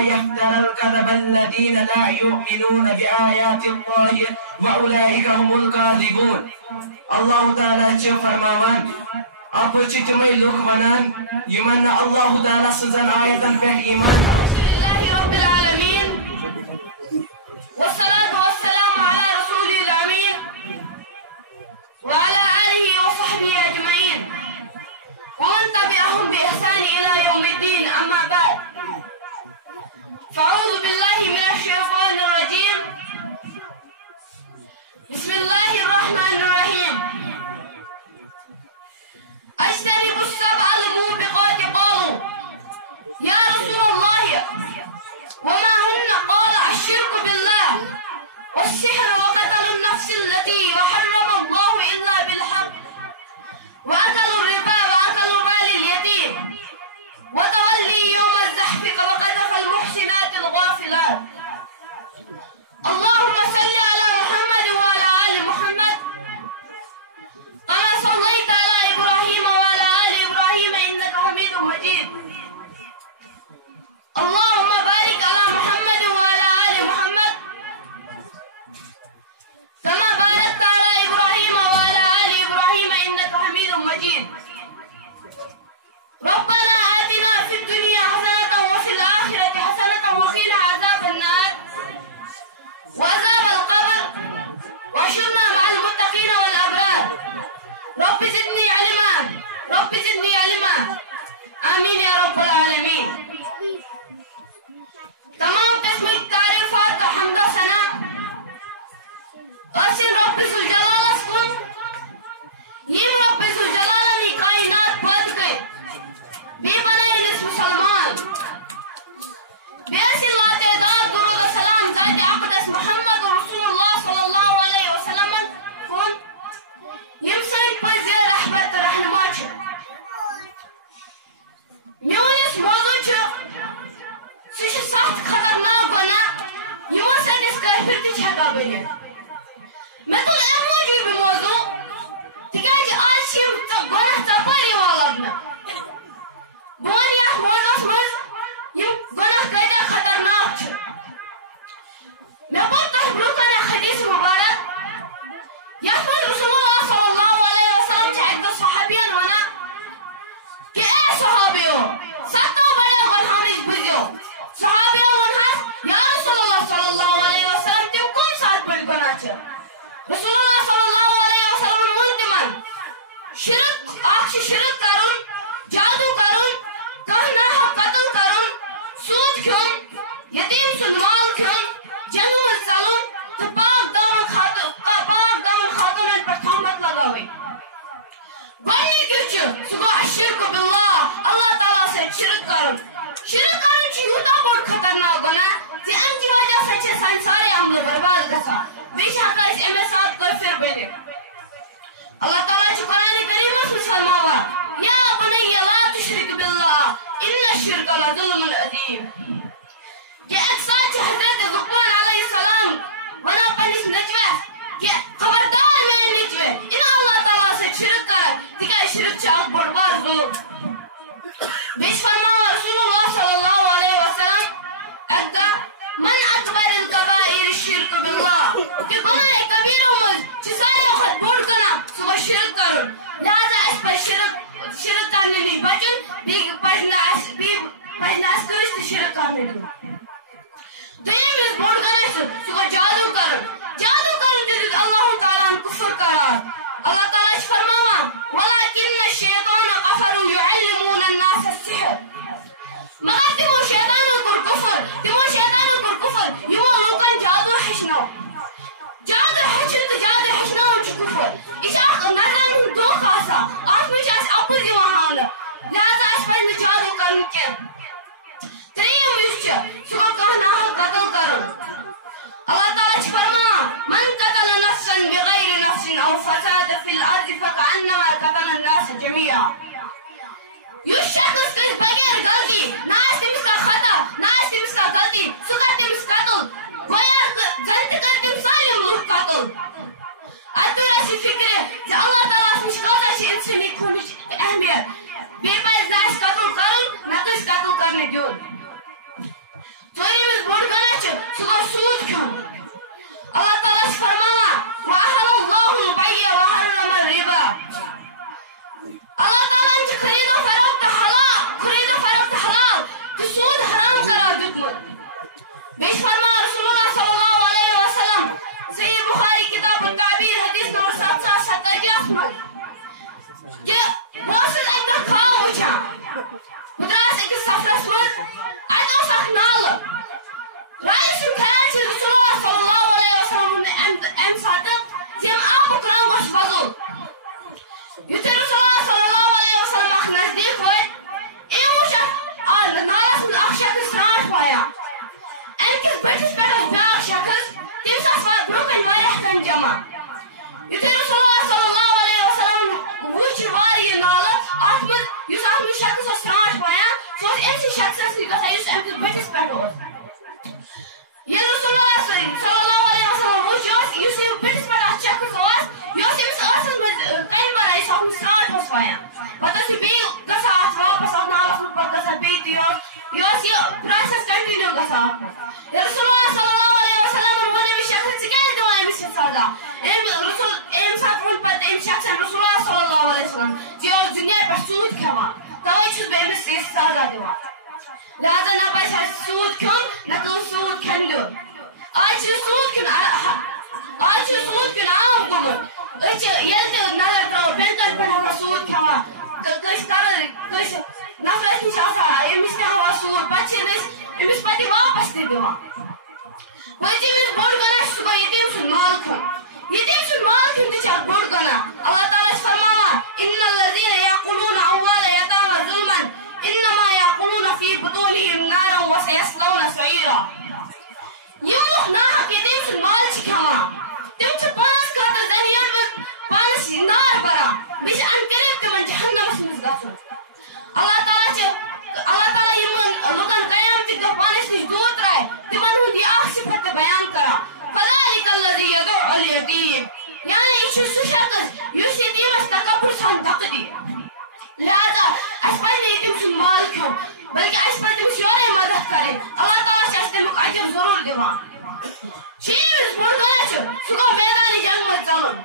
يفتر الكذب الذين لا يؤمنون بآيات الله واولئك هم الكاذبون اللہ تعالیٰ چھُ فرماوان اپُز چھِ تِمے لُکھ ونان یِمن نہٕ اللہ تعالیٰ سٕنٛزن آیتن پٮ۪ٹھ ایمان والصلاة والسلام على رسول الأمين وعلى آله وصحبه أجمعين ومن تبعهم بإحسان إلى يوم الدين أما بعد فأعوذ بالله من الشيطان الرجيم بسم الله الرحمن الرحيم أجتنبوا السبع الموبقات قالوا يا رسول الله رسول اللہ صلی اللہ علیہ وسلم سے ایک دو صحابیان وانا کہ اے صحابیو ستو بڑے گناہانش بزیو صحابیو ونہاس یا رسول اللہ صلی اللہ علیہ وسلم تم کون سات بڑی گناہ چھ رسول اللہ صلی اللہ علیہ وسلم منتمن شرک کرن جادو کرن کہنا قتل کرن سود کھن یتیم سن مال کھن جنور ژلن تو پاک دامن خاتونن پر تہمت لگاوٕنۍ گۄڈنیُک یُس چھُ سُہ گوٚو الشرک باللہ اللہ تعالیٰ سۭتۍ شرک کرُن چھُ یوٗتاہ بوٚڑ خطرناک گۄناہ زِ اَمہِ کہِ وجہ سۭتۍ چھِ سانہِ سارے عملہٕ برباد گژھان بیٚیہِ چھِ ہٮ۪کان أسۍ اَمے ساتہٕ کٲفِر بٔنِتھ اللہ تعالیٰ چھُ قرآنِ کریٖمس منٛز فرماوان یا بنی لا تشرک باللہ ان الشرک لظلم عظیم کہ اکہِ ساتہٕ چھِ حضرت لقمان علیہ السلام ونان پننِس نیٚچوِس کہ خبردار میٛانہِ نیٚچوِ ییٚلہِ اللہ تعالیٰ سۭتۍ شرک کر تِکیٛازِ شرک چھُ اکھ بوٚڑ بار ظُلم بیٚیہِ چھِ فرماوان رسول اللہ صلی اللہ علیہ وسلم اکہِ دۄہ من اکبر الکبائر الشرک باللہ کہ گناہ کبیرو منٛز چھِ ساروٕے کھۄتہٕ بوٚڑ گناہ سُہ گوٚو شرک کرُن لہذا اَسہِ پزِ شرک کرنہٕ نِش بچُن بیٚیہِ پزِ نہٕ اَسہِ کٲنٛسہِ تہِ شرک کرنہٕ دیُن دوٚیِم یُس بوٚڑ گناہ چھُ سُہ گوٚو جادو کرُن تہِ دیُت اللہ تعالیٰ ہن کُفر قرار اللہ تعالیٰ چھُ فرماوان ولکن الشیطان کفروا یعلمون الناس السحر مگر تِمو شیطانن کوٚر کُفر یِمو لوٗکن جادو ہیٚچھنو جادو ہیٚچھُن تہٕ جادو ہیٚچھناوُن چھُ کُفر یہِ چھُ اکھ نظرن ہُنٛد دھوکہٕ آسان اتھ منٛز چھُ اَسہِ اَپُز یِوان ہاونہٕ لہذا اَسہِ پزِ نہٕ جادو کرُن کینٛہہ ترٛیٚیِم یُس چھُ سُہ گوٚو کانٛہہ ناحق قتل کرُن اللہ تعالیٰ چھُ فرماوان من قتل نفسا بغیر نفس او فساد فی الارض فکأنما قتل الناس جميعا یُس شخص کرِ بغیر غلطی نہ آسہِ تٔمِس کانٛہہ خطا نہ آسہِ تٔمِس کانٛہہ غلطی سُہ کرِ تٔمِس قتل گویا زن تہِ کرِ تٔمۍ سٲلِم لُکھ قتل اتھ کٔر اَسہِ یہِ فِکرِ زِ اللہ تعالیٰ نِش کۭژاہ چھِ اِنسٲنی خوٗنٕچ اہمیت بیٚیہِ پزِ نہٕ اَسہِ قتل کرُن نہ کٲنٛسہِ قتل کرنہٕ دیُن ژوٗرِم یُس بوٚڑ گناہ چھُ سُہ گوٚو سوٗد کھیوٚن اللہ تعالیٰ چھُ فرماوان وأحل الله البيع وحرم الربا اللہ تعالیٰ چھُ خریٖد و فروخت حلال تہٕ سوٗد حرام قرار دیُتمُت بیٚیہِ چھُ فرماوان رسول اللہ صلی اللہ علیہ وسلم صحیح بخاری کتاب التعبیر حدیث نمبر 770 منٛز کہ بہٕ اوسُس اَکہِ دۄہ خواب وٕچھان بہٕ درٛاس أکِس سفرس منٛز اَتہِ اوس اکھ نالہٕ رایہِ سُنٛد خیال چھُ رسول اللہ صلی اللہ علیہ وسلم اَمہِ ساتہٕ زِ ییٚمہِ آبُک رنٛگ اوس بدل یُتھُے رسول اللہ صلی اللہ علیہ وسلم اکھ نزدیٖک وٲتۍ أمۍ وٕچھ اَتھ نالس منٛز اکھ شخص سرٛانٛٹھ وایان اَمہِ کِس بٔٹھِس پٮ۪ٹھ اوس بیٛاکھ شخص تٔمِس اوس برٛونٛہہ کَنہِ واریاہ کَنہِ جمع یُتھُے رسول اللہ صلی اللہ علیہ وسلم وٕچھ وارٕ یہِ نالہٕ اتھ منٛز یُس اکھ شخص اوس سرٛانٛٹھ وایان سُہ اوس أمسٕے شخصس سۭتۍ گژھان یُس أمۍ کِس بٔٹھِس پٮ۪ٹھ اوس ییٚلہِ رسول اللہ صلی اللہ علیہ وسلم وٕچھ یُس أمۍ بٔٹھِس پٮ۪ٹھ اکھ شخص اوس یہِ اوس أمِس ٲسس منٛز کَنہِ بَران یُس اَتھ منٛز سرٛانٛٹھ اوس وایان پتہٕ اوس یہِ بیٚیہِ گژھان اَتھ واپس اَتھ نالس منٛز پتہٕ گژھان بیٚیہِ تہِ یہِ اوس یہِ پروسیس کنٹِنیوٗ گژھان رسول اللہ صلی اللہ علیہ وسلم ووٚن أمِس شخصس ژٕ کیٛازِ دِوان أمِس یہِ سزا أمۍ ساتہٕ ووٚن پتہٕ أمۍ شخصن رسول اللہ صلی اللہ علیہ وسلم زِ یہِ اوس دُنیا پٮ۪ٹھ سوٗد کھٮ۪وان توے چھُس بہٕ أمِس یہِ سزا دِوان لہذا نہ پزِ اَسہِ سوٗد کھیوٚن نہ کٲنٛسہِ سوٗد کھٮ۪نہٕ دیُن آز چھُ سوٗد کھیوٚن عام گوٚمُت أسۍ چھِ ییٚلہِ تہِ نظر تراوو بینکن پٮ۪ٹھ آسان سوٗد کھٮ۪وان تہٕ کٲنٛسہِ نفرس نِش آسان أمِس نِوان سوٗد پتہٕ چھِ أسۍ أمِس پتہٕ یہِ واپس تہِ دِوان پٔتِم یُس بوٚڑ گناہ چھُ سُہ گوٚو یتیٖم سُنٛد مال کھیوٚن تہِ چھُ اکھ بوٚڑ گناہ اللہ تعالیٰ چھُ فرماوان ان الذین یأکلون اموال الیتامی ظلما انما یأکلون فی بطونہم نارا وسیصلون سعیرا یِم لُکھ ناحق یتیٖم سُنٛد مال چھِ کھٮ۪وان تِم چھِ پانس خٲطرٕ دٔریاو منٛز پانس نار بران بیٚیہِ چھِ ان قریٖب تِمن جہنمس منٛز گژھُن اللہ تعالیٰ یِمن لُکن قیامتٕکۍ دۄہ پانس نِش دوٗر ترٛایہِ تِمن ہُنٛد یہِ اکھ صفت تہِ بیان کران فذلک الذی یدعو الیتیم یعنی یہِ چھُ سُہ شخص یُس یتیٖمس تکبر سان دھکہٕ دِیہِ لہذا اَسہِ پزِ نہٕ یتیٖم سُنٛد مال کھیوٚن بلکہِ اَسہِ پزِ تٔمِس یورے مدد کرٕنۍ اللہ تعالیٰ چھُ اَسہِ تمیُک اجر ضروٗر دِوان شیٖن یُس بوٚڑ گناہ چھُ سُہ گوٚو میدانِ جنگ منٛز ژلُن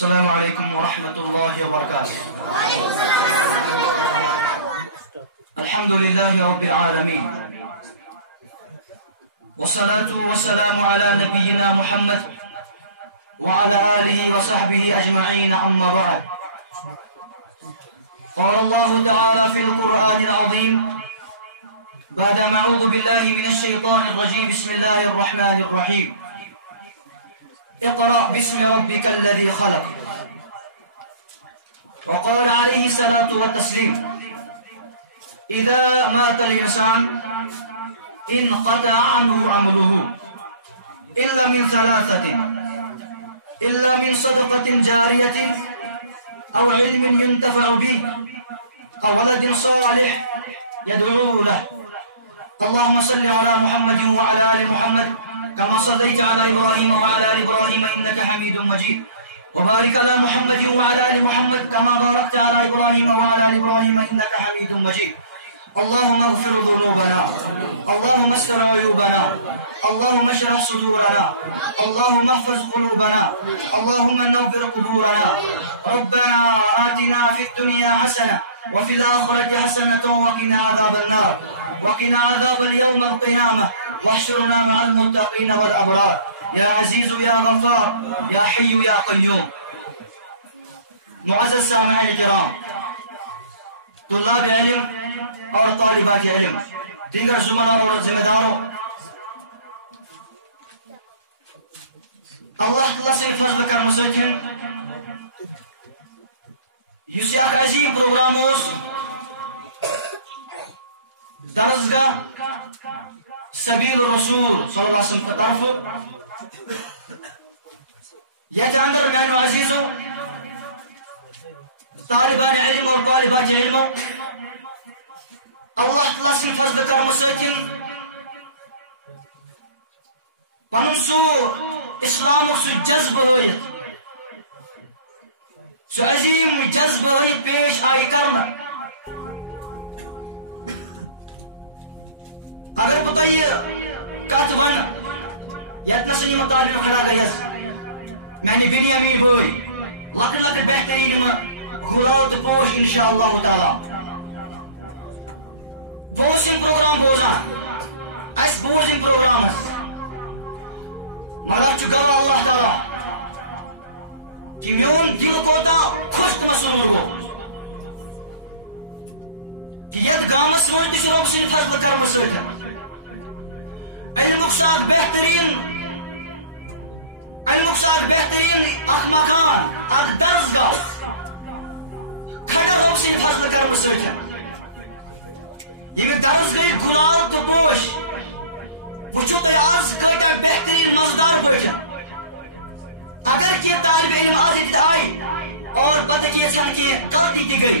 السلام عليكم ورحمة الله وبركاته. الحمد لله رب العالمين، والصلاة والسلام على نبينا محمد وعلى آله وصحبه أجمعين، أما بعد. قال الله تعالى في القرآن العظيم بعد ما أعوذ بالله من الشيطان الرجيم: بسم الله الرحمن الرحيم. اقرأ باسم ربك الذي خلق. وقال عليه الصلاة والتسليم: إذا مات الإنسان انقطع عنه عمله إلا من ثلاثة: إلا من صدقة جارية أو علم ينتفع به أو ولد صالح يدعو له. اللهم صل على محمد وعلى آل محمد كما صليت على إبراهيم وعلى آل إبراهيم إنك حميد مجيد، وبارك على محمد وعلى آل محمد كما باركت على إبراهيم وعلى آل إبراهيم إنك حميد مجيد. اللهم اغفر ذنوبنا، اللهم استر عيوبنا، اللهم اشرح صدورنا، اللهم احفظ قلوبنا، اللهم نور قبورنا. ربنا آتنا في الدنيا حسنة وفي الآخرة حسنة وقنا عذاب النار، وقنا عذاب يوم القيامة، واحشرنا مع المتقين والأبرار. يا عزيز يا غفار يا حي يا قيوم. معزز سامعین الكرام، طلاب علم اور طالبات علم، دیگر زمرہ اور ذمہ داروں، اللہ تعالیٰ سے فضل کرم سۭتۍ یُس یہِ اکھ عظیٖم پروگرام اوس درسگاہ سبیل الرسول صلی اللہ علیہ وسلم کی طرف، یتھ اندر میانیو عزیزو طالبان علم اور طالبات علم اللہ تعالیٰ سٕنٛدِ فضل کرم سۭتۍ پنُن سُہ اسلامُک سُہ جذبہٕ ہٲیِتھ، سُہ عظیٖم جذبہٕ ہٲیِتھ پیش آیہِ کرنہٕ. اگر بہٕ تۄہہِ کتھ ونہٕ یتنس یِم طالب کھڑا گٔیس میانہِ بیٚنہِ یا میٲنۍ بٲے، لۄکٕٹۍ لۄکٕٹۍ بہتریٖن یِم غُلال تہٕ پوش انشاء اللہ تعالیٰ، بہٕ اوسُس یِم پروگرام بوزان، اسہِ بوز یِم پروگرامس، مگر چھُ گوٚو اللہ تعالیٰ کہ میون دل کوتاہ خۄش تہٕ مسرور گوٚو کہ یتھ گامس منٛز تہِ چھُ رۄب سٕنٛدِ فضلہٕ کرمہٕ سۭتۍ علمُک سُہ اکھ بہتریٖن اکھ مکان، اکھ درسگاہ کھڑا رۄب سٕنٛدِ فضلہٕ کرمہٕ سۭتۍ. ییٚمہِ درسگاہٕکۍ گُلال تہٕ پوش وٕچھو تُہۍ آز کۭتیاہ بہتریٖن مزٕدار پٲٹھۍ. اگر کینٛہہ طالب علم آز ییٚتہِ آیہِ اور پتہٕ کینٛژھن کینٛہہ غلطی تہِ گٔے،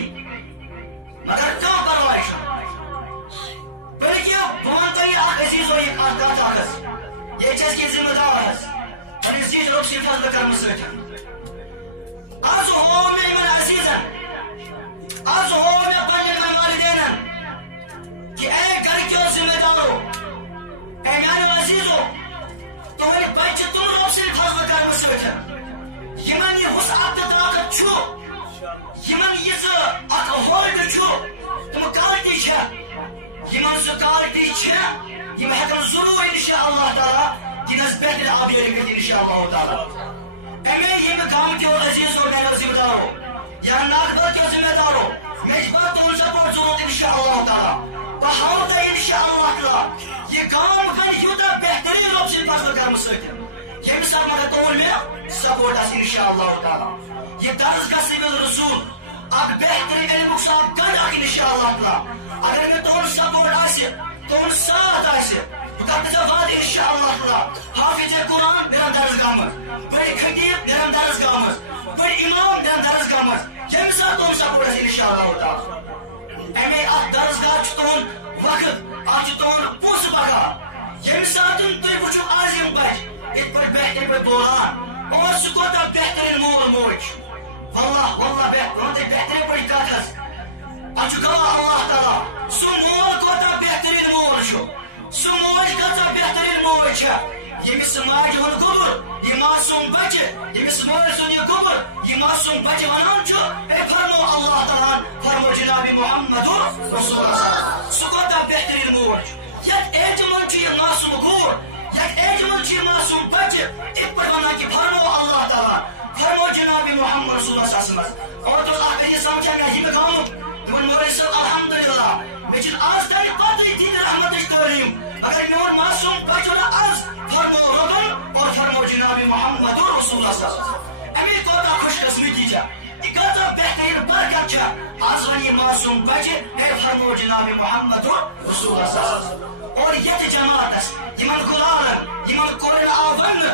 مگر کانٛہہ پرواے چھُنہٕ، بلکہِ بہٕ ونہٕ تۄہہِ اکھ عزیٖزو یہِ کتھ اکھ حظ، ییٚتہِ چھِ أسۍ کینٛہہ ذمہٕ دار حظ پنٕنہِ زیٖٹھ رۄب سٕنٛدِ فضلہٕ کرمہٕ سۭتۍ. آز ہوو مےٚ یِمن عزیٖزن، آز ہوو مےٚ پننٮ۪ن والدینن کہ اے گرٕکیو ذمہٕ دارو، اے میانیو عزیٖزو، تُہٕنٛدۍ بچہِ تُل رۄب سٕنٛدِ فضلہٕ کرمہٕ سۭتۍ. یِمن یہِ وسعت تہٕ طاقت چھُ، یِمن یِژھ اکھ ہولڈ چھُ، تِم کالٹی چھےٚ، یِمن سُہ کالٹی چھےٚ، یِم ہٮ۪کن ضروٗر انشاء اللہ تعالیٰ دِنس بہتر آبیٲری کٔرِتھ انشاء اللہ تعالیٰ. اَمے ییٚمہِ گامکیو عزیٖزو میانیو ذمہٕ دارو یا ناگبل کیو ذمہٕ دارو، مجبور تون سپورٹ ضرورت انشاءاللہ تعالی بہاؤ انشاءاللہ تعالی یہ کام بن یوتہ بہترین رب سن فضل کرم ست یہ مثال مگر تون میں سپورٹ آس انشاءاللہ تعالی یہ درس گھس رسول اک بہترین علم ساتھ کر انشاءاللہ تعالی اگر میں تون سپورٹ آس تون ساتھ آس واد انشاءاللہ تعالی حافظ قرآن میرا درس گاہ بڑی خطیب میرا درس گاہ بڑی امام میرا درس گاہ یم سات تون سپورٹ آس انشاءاللہ تعالی امی ات درس گاہ تون وقت آج تون پوس پگہ یم سات تھی وچو عظیم بچ ات پہ بہتر پہ بولان اور سہ کوتہ بہترین مول موج واللہ واللہ بہترین پہ کت اتھ گواہ اللہ تعالی سہ مول کوتہ بہترین مول سہ موج کۭژاہ بہترین موج ییٚمِس ماجہِ ہُنٛد گوٚبُر یہِ معصوٗم بچہِ ییٚمِس مٲلۍ سُنٛد یہِ گوٚبُر یہِ معصوٗم بچہِ وَنان چھُ اے فرمو اللہ تعالیٰ فرمو جناب محمد رسول اللہ سُہ کوتاہ بہتریٖن موج یتھ ایجہِ منٛز چھُ یہِ معصوٗم کوٗر یتھ ایجہِ منٛز چھُ یہِ معصوٗم بچہِ یِتھ پٲٹھۍ وَنان کہِ فرمو اللہ تعالیٰ فرمو جناب محمد رسول اللہ صلی اللہ علیہ وسلم اور اوس اکھ أکِس سمکھان مےٚ ییٚمہِ گامُک دپان مولوی صٲب الحمدللہ مےٚ چھِنہٕ آز تانۍ پتہٕ دین رحمتٕچ تعلیٖم اگر میون معصوم بچہ ونان آز فرمو ربن اور فرمو جناب محمد رسول اللہ صلی اللہ علیہ وسلم امی کوتاہ خوش قسمتی یہ کۭژاہ بہترین برکت آز ون یہ معصوم بچہ اے فرمو جناب محمد رسول اللہ صلی اللہ علیہ وسلم اور یتھ جماعتس یمن غلالن یمن کورن آو ون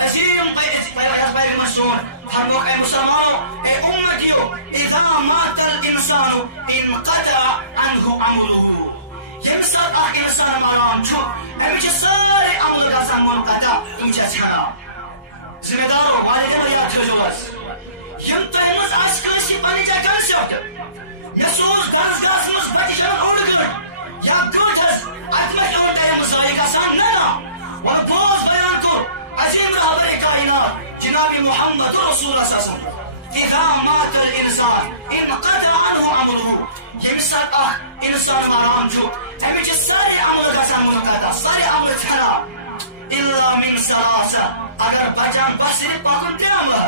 عظیم پیغمبر سون فرمو اے مسلمانو اے امتیو اذا مات الانسان انقطع عنه عمله یم سات اخ انسان مران چھو امچ سارے عمل گژھان منقطع تم چھِ ژھانڈان ذمہ دارو والدینو یاد تھٲیزیو حظ یم تۄہہِ منٛز آسہِ کٲنٛسہِ پنٕنۍ جایہِ کنسپٹ مےٚ سوز درس گاہس منٛز بچہِ چھان اوٚڑ گٲنٛٹہٕ یا گٲنٛٹہٕ حظ اتھ ما چھُ اوٚڑ ٹایم ضایع گژھان نہ وۄنۍ بوز بیان کوٚر عظیم رہبر کائنات جناب محمد رسول اللہ صلی اللہ علیہ وسلم اذا مات الانسان انقطع عنه عمله یم سات اخ انسان مران چھو امچ سارے عمل گژھان منقطع سارے عمل ژھانڈان الا من ثلاثه اگر بچان بس صرف پکن تہِ عمل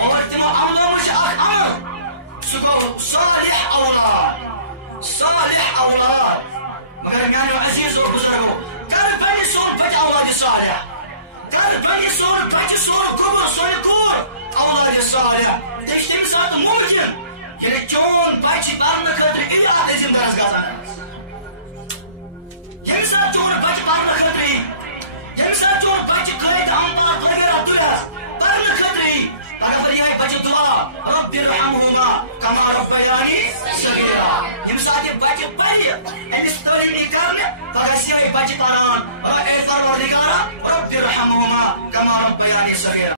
اور تمو عملو منٛز چھُ اکھ عمل سُہ گوٚو صالح اولاد مگر میانیو عزیزو بزرگو کر بنہِ سون بچہ اولاد صالح کر بنہِ سون بچہ سون گوٚبُر سون کوٗر اولاد صالح تیٚلہِ چھُ تمہِ ساتہٕ ممکن ییٚلہِ چون بچہ پرنہٕ خٲطرٕ یی اتھ عظیم درس گژھان ییٚمہِ ساتہٕ چون بچہ پرنہٕ خٲطرٕ یی ییٚمہِ ساتہٕ چون بچہ قٲیدٕ امپات وغیرہ تُلہِ پرنہٕ خٲطرٕ یی پگہ پھر یہ بچہ دعا رب ارحمہما کما ربیانی صغیرا ییٚمہِ ساتہٕ یہِ بچہ پرِ أمِس تعلیٖم یی کرنہٕ پگہ چھِ یہِ بچہ پران اے پروردگارا رب ارحمہما کما ربیانی صغیرا